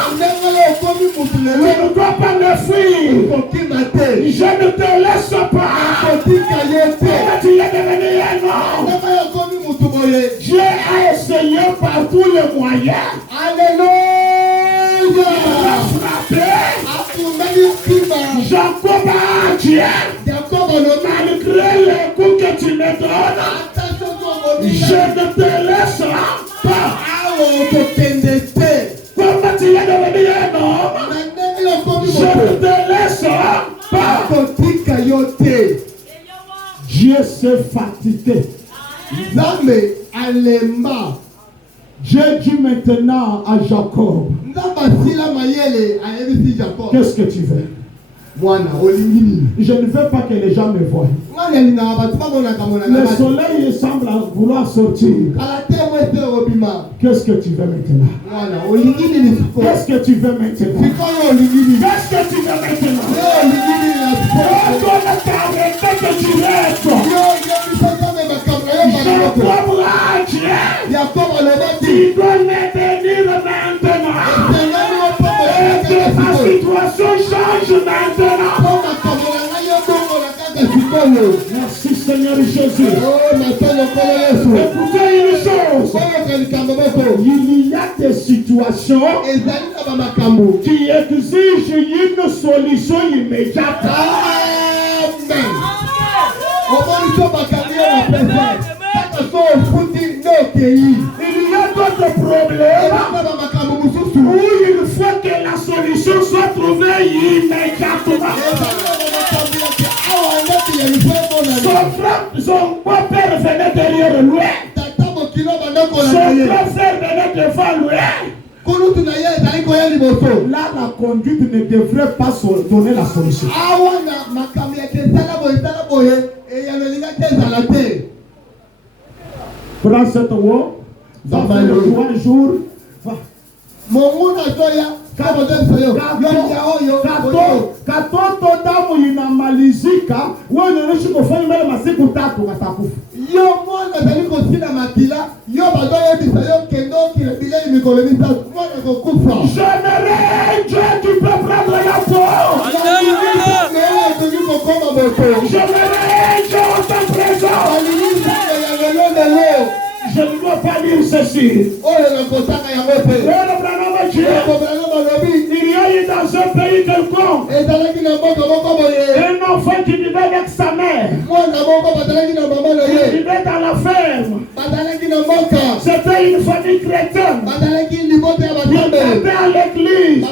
tu ne dois pas me fuir. Je ne te laisse pas. Comme tu es devenu un homme, Dieu a essayé par tous les moyens. Alléluia. Il a frappé. Jacob a Dieu. Malgré les coups que tu me donnes, Je ne te laisserai pas. Comment tu es devenu un homme? Je ne te laisserai pas. Dieu s'est fatigué. Dieu dit maintenant à Jacob, qu'est-ce que tu veux? Je ne veux pas que les gens me voient. Le soleil semble vouloir sortir. Qu'est-ce que tu veux maintenant? Qu'est-ce que tu veux maintenant? Qu'est-ce que tu veux maintenant? Que tu restes. Tu dois me bénir maintenant. Et que ma situation change maintenant. Merci Seigneur Jésus. Écoutez une chose. Il y a des situations qui exigent une solution immédiate. Amen. Il y a d'autres problèmes où il faut que la solution soit trouvée immédiatement. Son beau-père venait derrière lui. Son grand frère venait devant lui. Là, la conduite ne devrait pas donner la solution. Prends cette voix. Ça fait 3 jours. Katoto damu inamalizika, wewe unaishi kufanya mbele masiku 3 watakufa. Yo mwana zaliko sina makila, yo badoye bisayo kendo kile bila mikolo mitatu, mwana kukufa. Général, Dieu tu peux prendre la peau. Général, Dieu en ta présence. Je ne dois pas dire ceci. Il y a eu dans un pays quelconque un enfant qui vivait avec sa mère. Il vivait dans la ferme. C'était une famille chrétienne. Il était à l'église.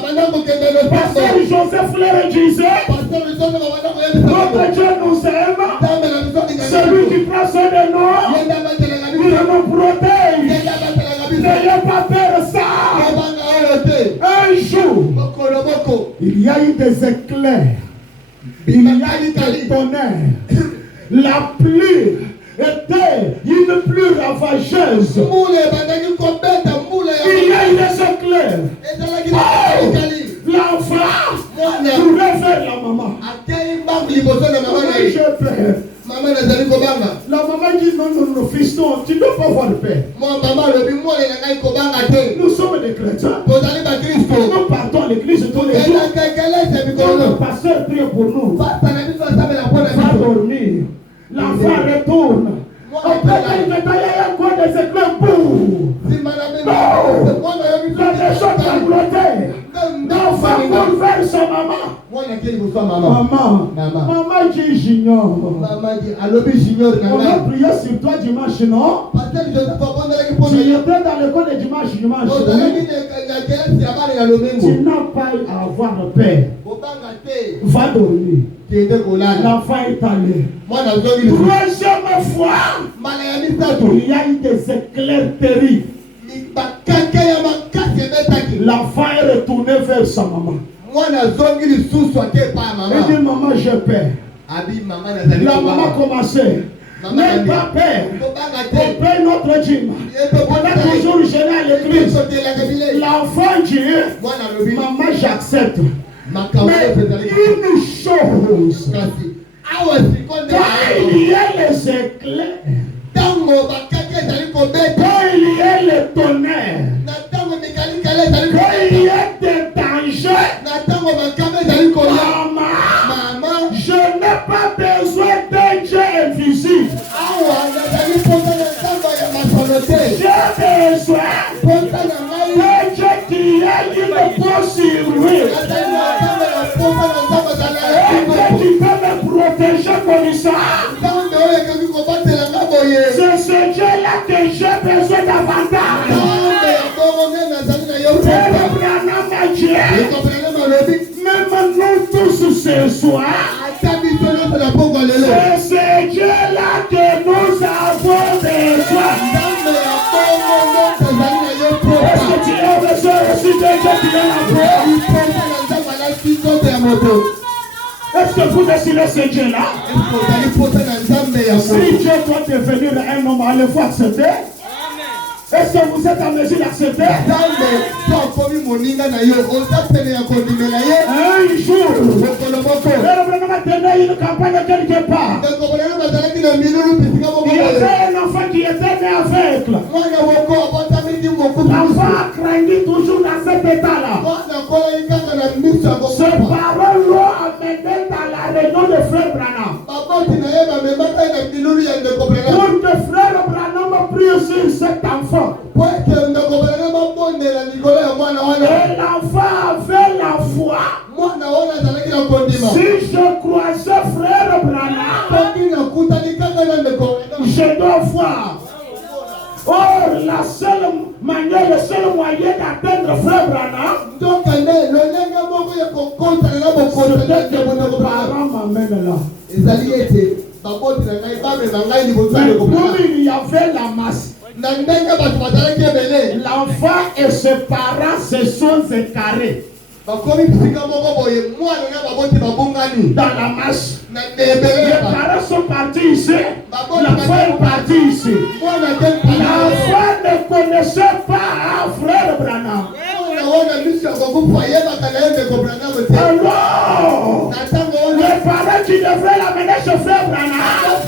Pasteur Joseph leur disait, notre Dieu nous aime. Celui qui prend soin de nous, il nous protège. N'ayez pas peur de ça. Un jour, il y a eu des éclairs, il y a eu des tonnerres, la pluie était une pluie ravageuse. Il y a eu des éclairs. Oh, l'enfant pourrait faire la maman. J'ai peur. La maman dit non, fiston, tu ne dois pas voir le père. Nous sommes des chrétiens. Nous partons à l'église tous les jours. Le pasteur prie pour nous. Va dormir. L'enfant retourne. On peut dire que il y a encore des éclairs pour. La maison d'Angleterre. L'enfant court vers sa maman. Maman dit j'ignore. On a prié sur toi dimanche, non? Tu étais dans l'école de dimanche. Tu n'as pas à avoir le père. Va dormir. L'enfant est allé. Troisième fois, il y a eu des éclairs terribles. L'enfant est retourné vers sa maman. Il dit maman, j'ai peur. La maman commençait. N'aie pas peur. On paye notre dîme. On a toujours gêné à l'église. L'enfant dit maman, j'accepte. Mais une chose, quand il y a les éclairs, quand il y a les tonnerres, quand il y a des dangers, maman, je n'ai pas besoin d'un Dieu invisible. J'ai besoin d'un Dieu qui a une peau sur lui. Et qui peut me protéger comme ça. C'est ce Dieu-là ce soir, c'est ce Dieu-là que nous avons besoin. Est-ce que tu as besoin aussi de Dieu qui est la paix? Est-ce que vous décidez ce Dieu-là? Si Dieu doit devenir un homme, allez-vous accepter? Est-ce que vous êtes en mesure d'accepter? Un jour, une campagne quelque part. Il y avait un enfant qui était né aveugle. L'enfant craignait toujours dans cet état-là. Ses parents l'ont amené dans la réunion de Frère Branham. Pour que Frère Branham prie sur cet enfant. Et l'enfant avait la foi. Si je croisais Frère Branham, je dois voir. Or, la seule manière, le seul moyen d'atteindre Frère Branham, c'était que mon parent m'amène là. Mais comme il y avait la masse, l'enfant et ses parents se sont écarés dans la masse. Les parents sont partis ici, l'enfant est parti ici. L'enfant ne connaissait pas Frère Branham. Alors, les parents qui devraient l'amener chez Frère Branham,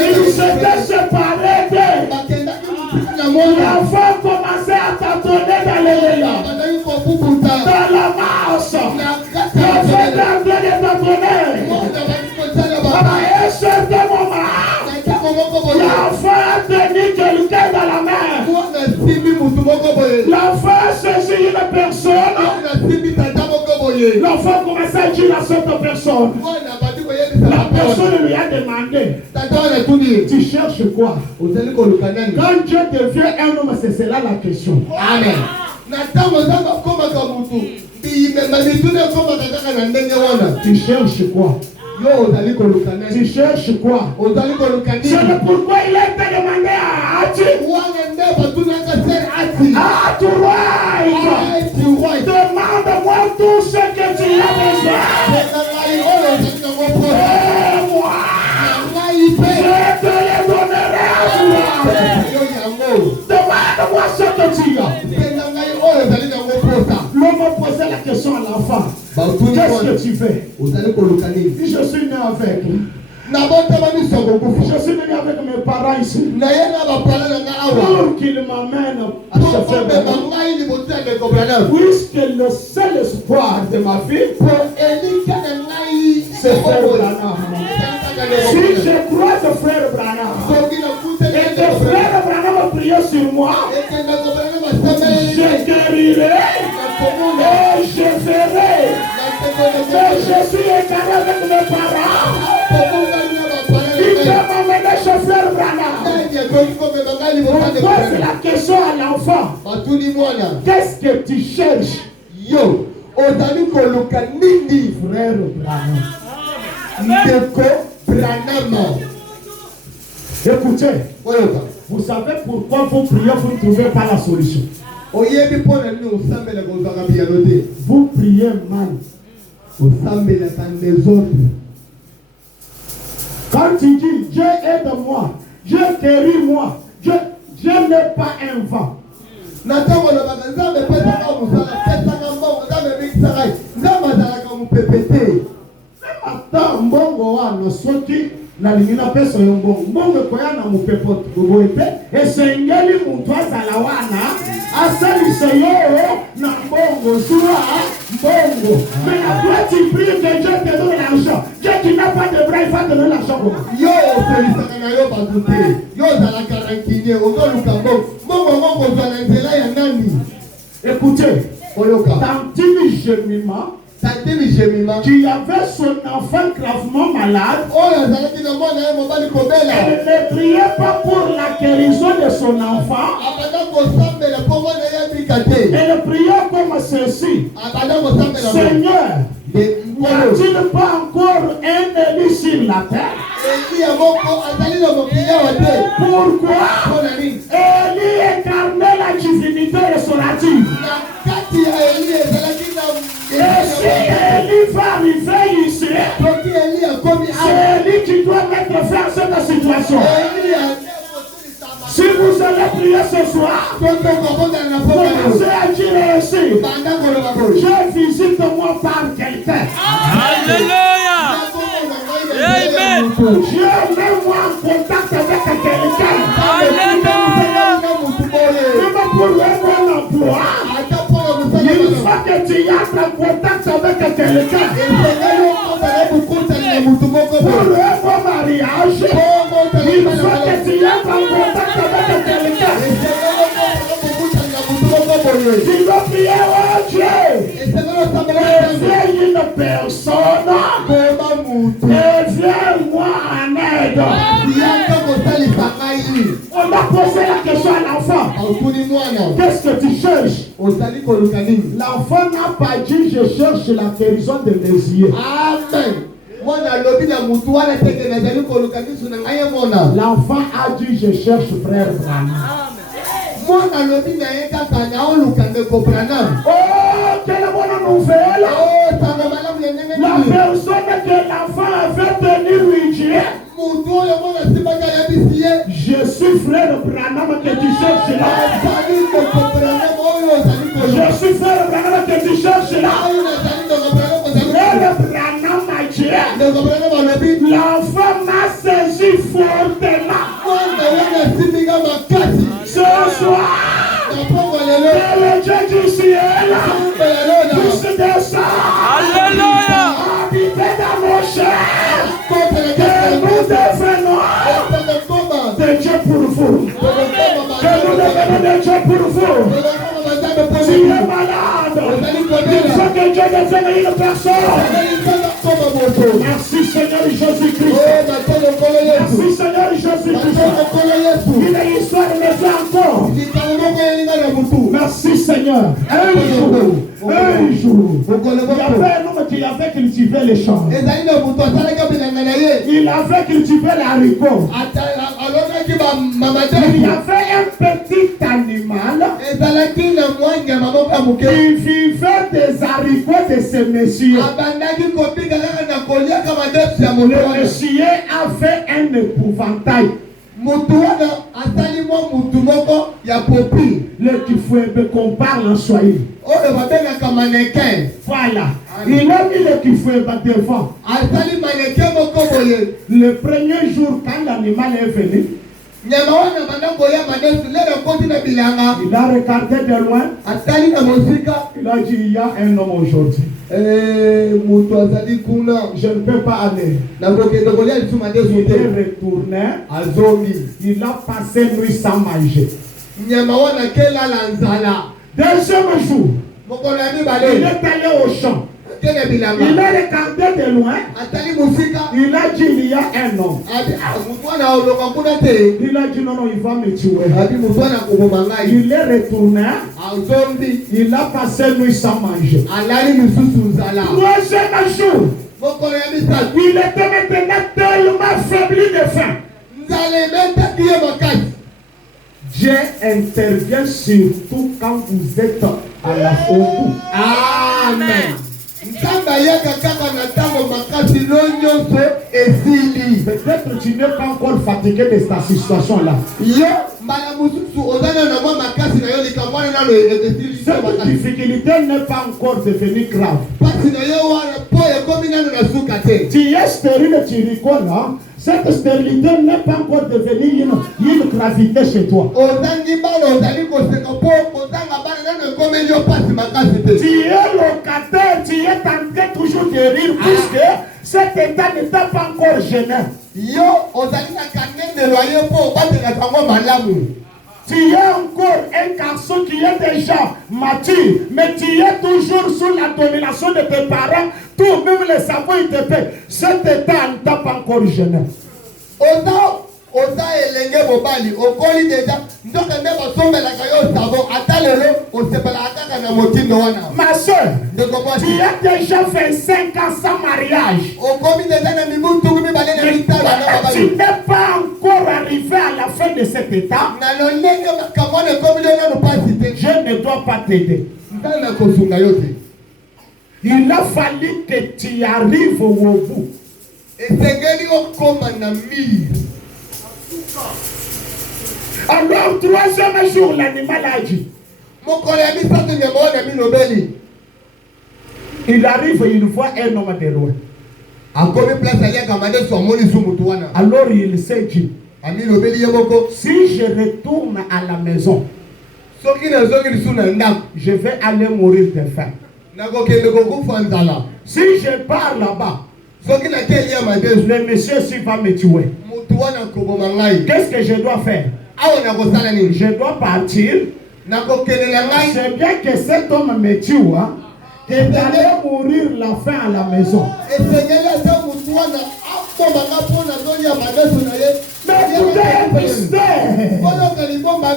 ils s'étaient séparés d'eux. L'enfant commençait à tâtonner dans les liens, dans la masse. L'enfant est en train de tâtonner. À un certain moment, l'enfant a tenu quelqu'un dans la main. L'enfant saisit une personne. L'enfant commençait à dire à cette personne. La personne lui a demandé, tu cherches quoi? Quand Dieu devient un homme, c'est cela la question. Amen. Tu cherches quoi? Tu cherches quoi? C'est pourquoi il a été demandé à Ati. Demande-moi tout ce que tu as besoin. Et moi, je te le donnerai à toi. Demande-moi ce que tu as. L'homme posait la question à l'enfant. Qu'est-ce que tu fais? Je suis né avec. Je suis venu avec mes parents ici pour qu'ils m'amènent à puisque le seul espoir de ma vie, c'est Frère Branham. Si je croise Frère Branham et que Frère Branham prier sur moi, je guérirai et je ferai. Mais je suis écarté avec mes parents. Il peut m'emmener chez Frère Branham. On pose la question à l'enfant. Qu'est-ce que tu cherches? Yo, Odani Koluka Nindi, Frère Branham. Ndeko Branham. Écoutez, vous savez pourquoi vous priez, vous ne trouvez pas la solution. Vous priez mal. Quand tu dis Dieu aide-moi, Dieu guéris-moi, Dieu n'est pas un vent. Attends, mbongo wana soki na lingina pesa yo mbongo koya na mupepo gogoete esengeli muntu azala wana asalise yo na mbongo soit mbongo. Mais à toi tu pries que Dieu te donne l'argent. Dieu qui n'a pas de bras, il va te donner l'argent. Yo felisaka na yo bazute yo zala karantine ozoluka mbongo zala nzela ya nani. Écoutez, Tantini Jemima qui avait son enfant gravement malade, elle ne priait pas pour la guérison de son enfant. Elle priait comme ceci: Seigneur, N'a-t-il pas encore un élu sur la terre? Pourquoi? Élie incarnait la divinité restaurative. Et si Élie va arriver ici, c'est Élie qui doit mettre fin à cette situation. Si vous allez prier ce soir, commencez à dire aussi, je visite moi par quelqu'un. Alléluia. Amen. Je mets moi en contact avec quelqu'un. Alléluia. Même pour un bon emploi, il faut que tu entres en contact avec quelqu'un. Pour un bon mariage, il faut que tu entres en contact avec quelqu'un. Tu dois prier au Dieu. Viens une personne et viens-moi en aide. On m'a posé la question à l'enfant. Qu'est-ce que tu cherches? L'enfant n'a pas dit je cherche la guérison de mes yeux. Amen. L'enfant a dit je cherche frère Branham. Oh, quelle bonne nouvelle! La personne que l'enfant avait tenue lui dit, je suis frère Branham que tu cherches là. Je suis frère Branham que tu cherches là. Frère Branham m'a dit, l'enfant m'a saisi fortement. Ce soir, le Dieu du ciel, puisse descendre, Alléluia. habiter dans nos chairs, que nous devenons des dieux pour vous, que nous devenons des dieux pour vous. Si tu es malade, il faut que Dieu devienne une personne. Merci Seigneur Jésus-Christ. Merci Seigneur Jésus-Christ. Une histoire me fait encore. Merci Seigneur. Un jour, il y avait un homme qui avait cultivé les champs. Il avait cultivé l'haricot. Il y avait un petit animal qui vivait des haricots de ce monsieur. Le monsieur avait un épouvantail. Le kifouébé qu'on parle en Swahili. Voilà. Il a mis le kifouébé devant. Le premier jour, quand l'animal est venu, il a regardé de loin. Il a dit, il y a un homme aujourd'hui. Je ne peux pas aller. Il est retourné. Il a passé nuit sans manger. Deuxième jour, il est allé au champ. Il a regardé de loin. Il a dit, il y a un homme. Il a dit, non, il va me tuer. Il est retourné. Il a passé nuit sans manger. Troisième jour, il était maintenant tellement faibli de faim. Dieu intervient surtout quand vous êtes à la au bout. Amen. Peut-être tu n'es pas encore fatigué de ta situation-là. Cette difficulté n'est pas encore devenue grave. Tu es stérile, tu rigoles, hein? Cette stérilité n'est pas encore devenue une gravité chez toi. Tu es locataire, tu es tenté toujours de rire puisque cet état ne t'a pas encore gêné. Tu es encore un garçon qui est déjà mature, mais tu es toujours sous la domination de tes parents. Tout, même les savants, ils te paient. Cet état ne t'a pas encore gêné. Ma soeur, tu as déjà 25 ans sans mariage. Tu n'es pas encore arrivé à la fin de cet état. Je ne dois pas t'aider. Il a fallu que tu arrives au bout. Alors, troisième jour, l'animal a dit. Il arrive et il voit un homme de loin. Alors il s'est dit, si je retourne à la maison, je vais aller mourir de faim. Si je pars là-bas, le monsieur s'il va me tuer. Qu'est-ce que je dois faire? Je dois partir. C'est bien que cet homme me tue, hein, que d'aller mourir la faim à la maison. Mais tout est un mystère.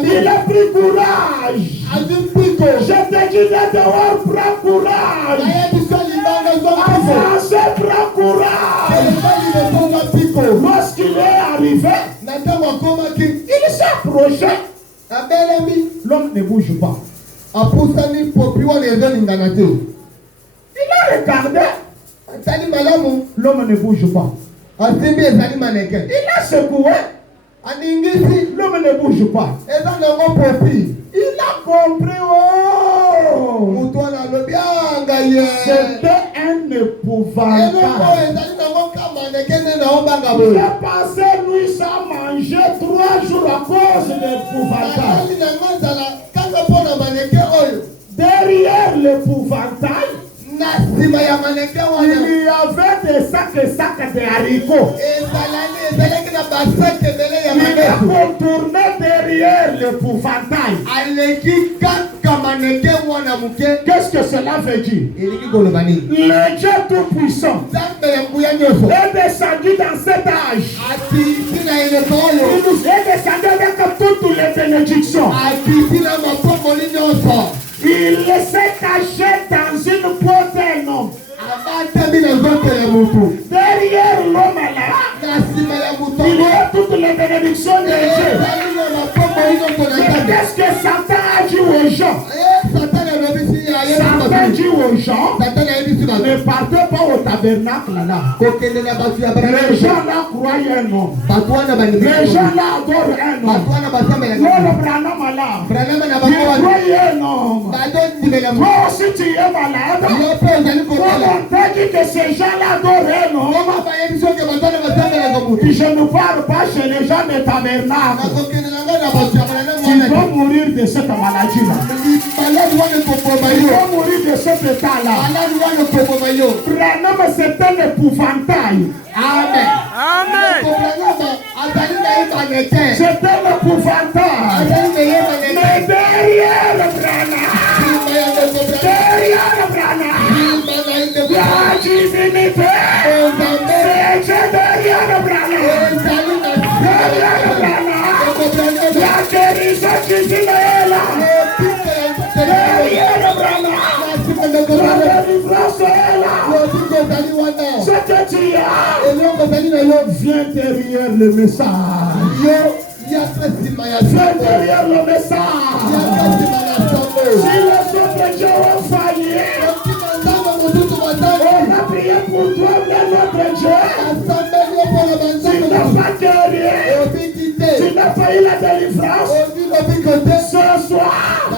Il a pris courage. Je te dis de devoir prendre courage. Avancez, prends courage. Lorsqu'il est arrivé, il s'est approché. L'homme ne bouge pas. Il a regardé. L'homme ne bouge pas. Il a secoué. L'homme ne bouge pas. Il a compris. Oh, c'était un épouvantable. Il a passé lui sans manger 3 jours à cause de l'épouvantable. Derrière l'épouvantable, il y avait des sacs et sacs de haricots. Il a contourné derrière l'épouvantail. Qu'est-ce que cela veut dire? Le Dieu Tout-Puissant est descendu dans cet âge. Il nous est descendu avec toutes les bénédictions. Il s'est caché dans une peau d'un homme. Derrière l'homme là, il y a toutes les bénédictions de Dieu. Qu'est-ce que Satan a dit aux gens? Satan dit aux gens, ne partez pas au tabernacle là. Les gens là croient un homme. Les gens là adorent un homme. Le Branham là, il croit un homme. Toi aussi tu es malade. On t'a dit que ces gens-là adorent un homme. Je ne parle pas chez les gens de tabernacle. Tu dois mourir de cette maladie-là. Tu dois mourir de cet état-là. Branham, c'est un épouvantail. Amen. Amen. C'est un épouvantail. Mais derrière le Branham, la divinité, c'est derrière le Branham. Derrière le Branham, la guérison divine est là. Derrière le Branham, la délivrance est là. Ce que tu as, viens derrière le message. Viens derrière le message. Si les autres dieux ont failli, on a prié pour toi, mais notre Dieu, tu n'as pas guéri, tu n'as pas eu la délivrance. Ce soir,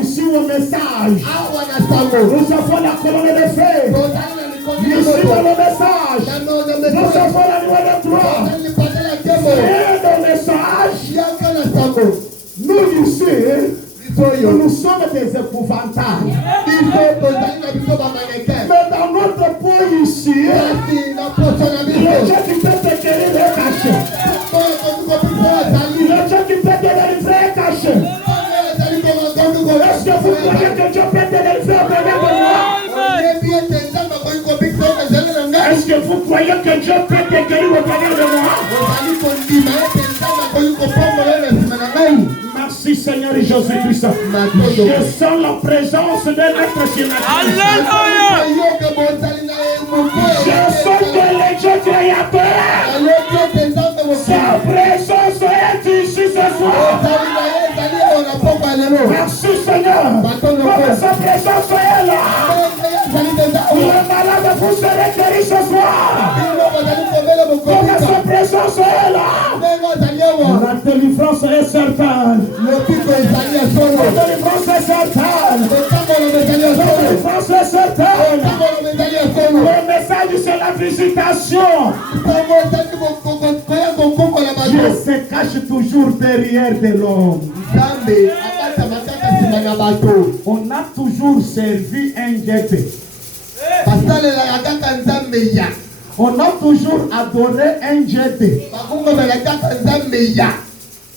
ici au message, nous avons la colonne de feu. Ici dans le message, nous avons la loi de 3. Et dans le message, nous ici, nous sommes des épouvantails. Mais dans notre peau ici, le Dieu qui peut te guérir est caché. Le Dieu qui peut te délivrer est caché. Est-ce que vous croyez que Dieu peut te délivrer au travers de moi? Est-ce que vous croyez que Dieu peut te guérir au travers de moi? Merci Merci Seigneur Jésus-Christ. Je sens la présence de notre Seigneur. Alléluia. Je sens que le Dieu créateur, sa présence est ici ce soir. Merci Seigneur. Comme sa présence est là. Le malade vous serez guéri ce soir. Comme sa présence est là. La délivrance est certaine. La délivrance est certaine. La délivrance est certaine. Le message c'est la visitation. Dieu se cache toujours derrière de l'homme. On a toujours servi un guette. On a toujours adoré un jeté.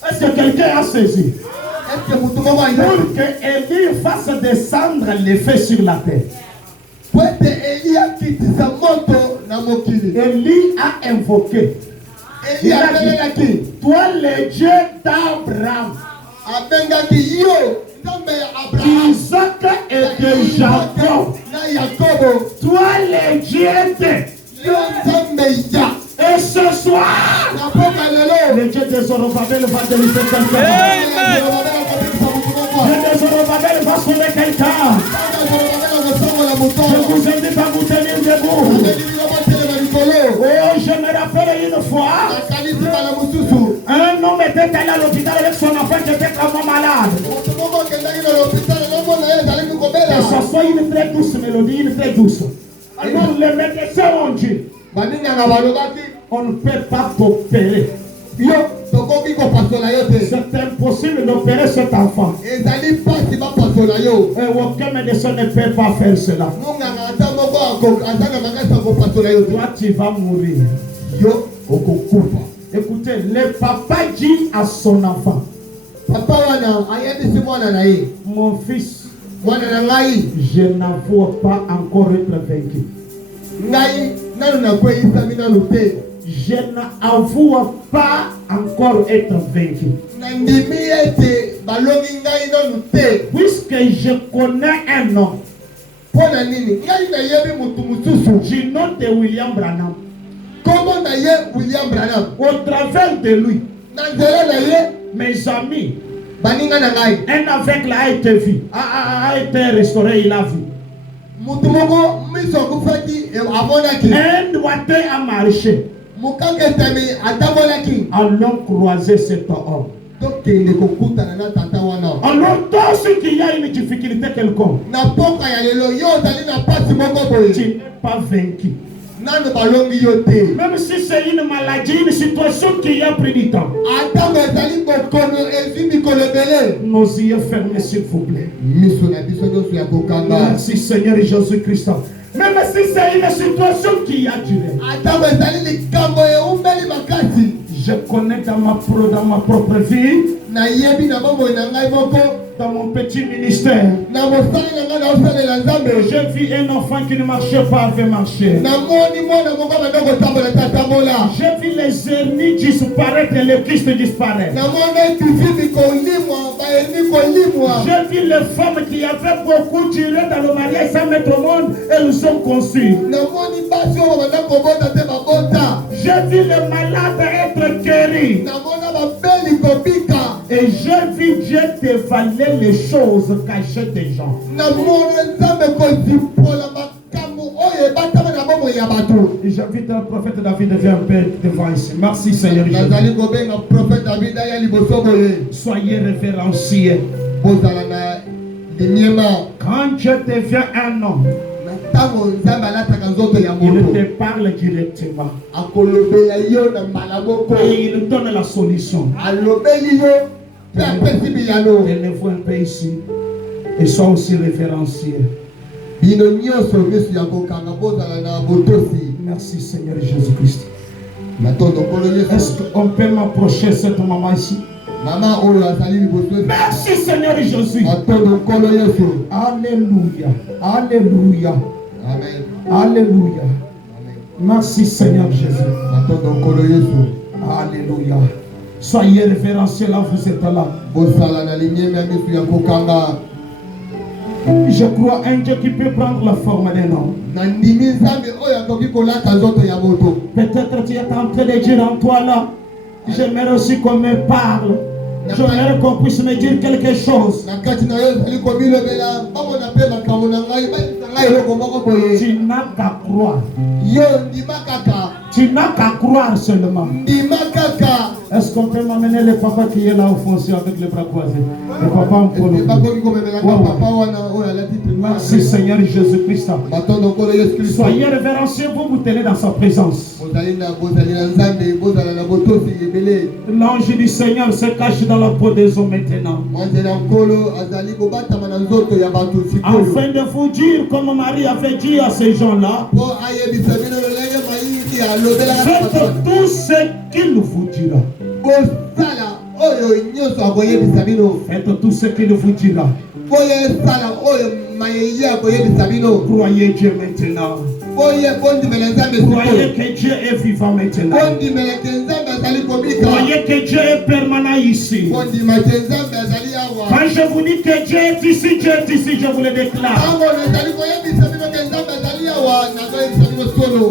Est-ce que quelqu'un a saisi? Pour que Élie fasse descendre les feux sur la terre, Élie a invoqué. Il a dit, toi le Dieu d'Abraham, Isaac et de Jacob, toi le Dieu de. Et ce soir, le Dieu de Zorobabel va délivrer quelqu'un. Le Dieu de Zorobabel va sauver quelqu'un. Je vous invite à vous tenir debout. Oh, je me rappelle une fois, un homme était allé à l'hôpital avec son enfant qui était vraiment malade. Et ça soit une très douce mélodie, une très douce. Alors les médecins ont dit, on ne peut pas t'opérer. C'est impossible d'opérer cet enfant. Et aucun médecin ne peut pas faire cela. Toi, tu vas mourir. Écoutez, le papa dit à son enfant, mon fils, je n'avoue pas encore être vaincu. Je n'avoue pas encore être vaincu. Puisque je connais un homme du nom de William Branham. Au travers de lui, mes amis, un aveugle a été vu, a été restauré, il a vu. Un doigté a marché. Allons croiser cet homme. Alors toi aussi qu'il y a une difficulté quelconque, tu n'es pas vaincu. Même si c'est une maladie, une situation qui a pris du temps. Nos yeux fermés s'il vous plaît. Merci Seigneur Jésus-Christ. Même si c'est une situation qui a duré. Je connais dans ma propre vie, dans mon petit ministère, j'ai vu un enfant qui ne marchait pas, avait marché. J'ai vu les hernies disparaître et les kystes disparaître. J'ai vu les femmes qui avaient beaucoup duré dans le mariage sans mettre au monde, elles sont conçues. J'ai vu les malades être guéris. Et j'ai vu Dieu dévaler les choses cachées des gens. Et j'invite le prophète David de venir un peu devant ici. Merci Seigneur Jésus. Soyez révérenciés. Quand Dieu devient un homme, il te parle directement. Et il donne la solution. Élève-vous un peu ici. Et sois aussi référencié. Merci Seigneur Jésus-Christ. Est-ce qu'on peut m'approcher cette maman ici? Merci Seigneur Jésus. Alléluia. Alléluia. Amen. Alléluia. Amen. Merci Seigneur Jésus. Alléluia. Alléluia. Soyez révérencieux là, vous êtes là. Je crois un Dieu qui peut prendre la forme d'un homme. Peut-être tu es en train de dire en toi là, j'aimerais aussi qu'on me parle. J'aimerais qu'on puisse me dire quelque chose. Tu n'as qu'à croire. Tu n'as qu'à croire seulement. Est-ce qu'on peut m'amener le papa qui est là au fond avec les bras croisés? Le papa en polo. Merci Seigneur Jésus-Christ. Soyez révérencieux, vous tenez dans sa présence. L'ange du Seigneur se cache dans la peau des hommes maintenant. Afin de vous dire comme Marie avait dit à ces gens-là, faites tout ce qu'il vous dira. Faites tout ce qu'il vous dira. Croyez Dieu maintenant. Croyez que Dieu est vivant maintenant. Croyez que Dieu est permanent ici. Quand je vous dis que Dieu est ici, je vous le déclare.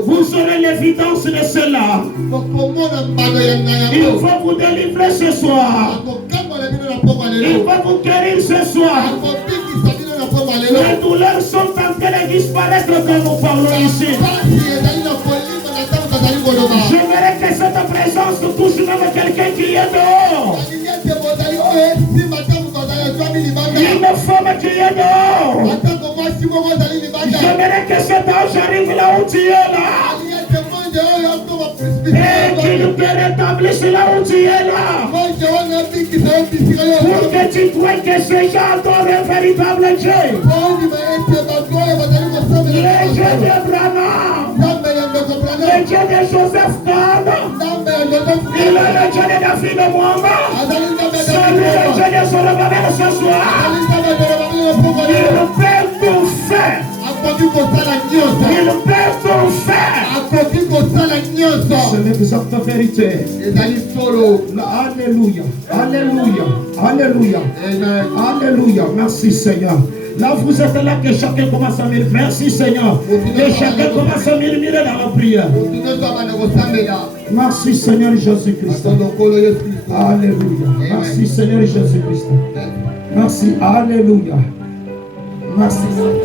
Vous aurez l'évidence de cela. Il va vous délivrer ce soir. Il va vous guérir ce soir. Les douleurs sont en train de disparaître quand nous parlons ici. J'aimerais que cette présence touche même quelqu'un qui est dehors. Une femme qui est dehors. J'aimerais que cet ange arrive là où tu es là. Et qu'il te rétablisse là où tu es là. Pour que tu crois que ces gens adorent un véritable Dieu. Le Dieu d'Abraham. Le Dieu de Joseph Kahn. Il est le Dieu de David de Mohamed. C'est lui le Dieu de Solomon ce soir. Il peut tout faire. Il peut tout faire. C'est l'exacte vérité. Alléluia. Alléluia. Alléluia. Alléluia. Merci Seigneur. Là vous êtes là que chacun commence à murmurer. Merci Seigneur. Que chacun commence à murmurer dans la prière. Merci Seigneur Jésus-Christ. Alléluia. Merci Seigneur Jésus-Christ. Merci. Alléluia. Merci Seigneur.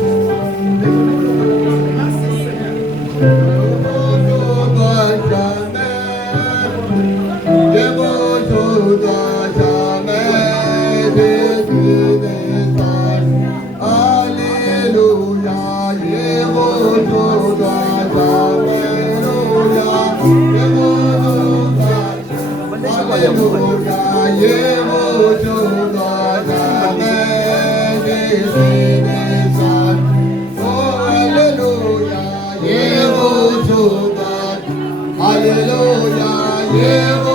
Hallelujah, yeah.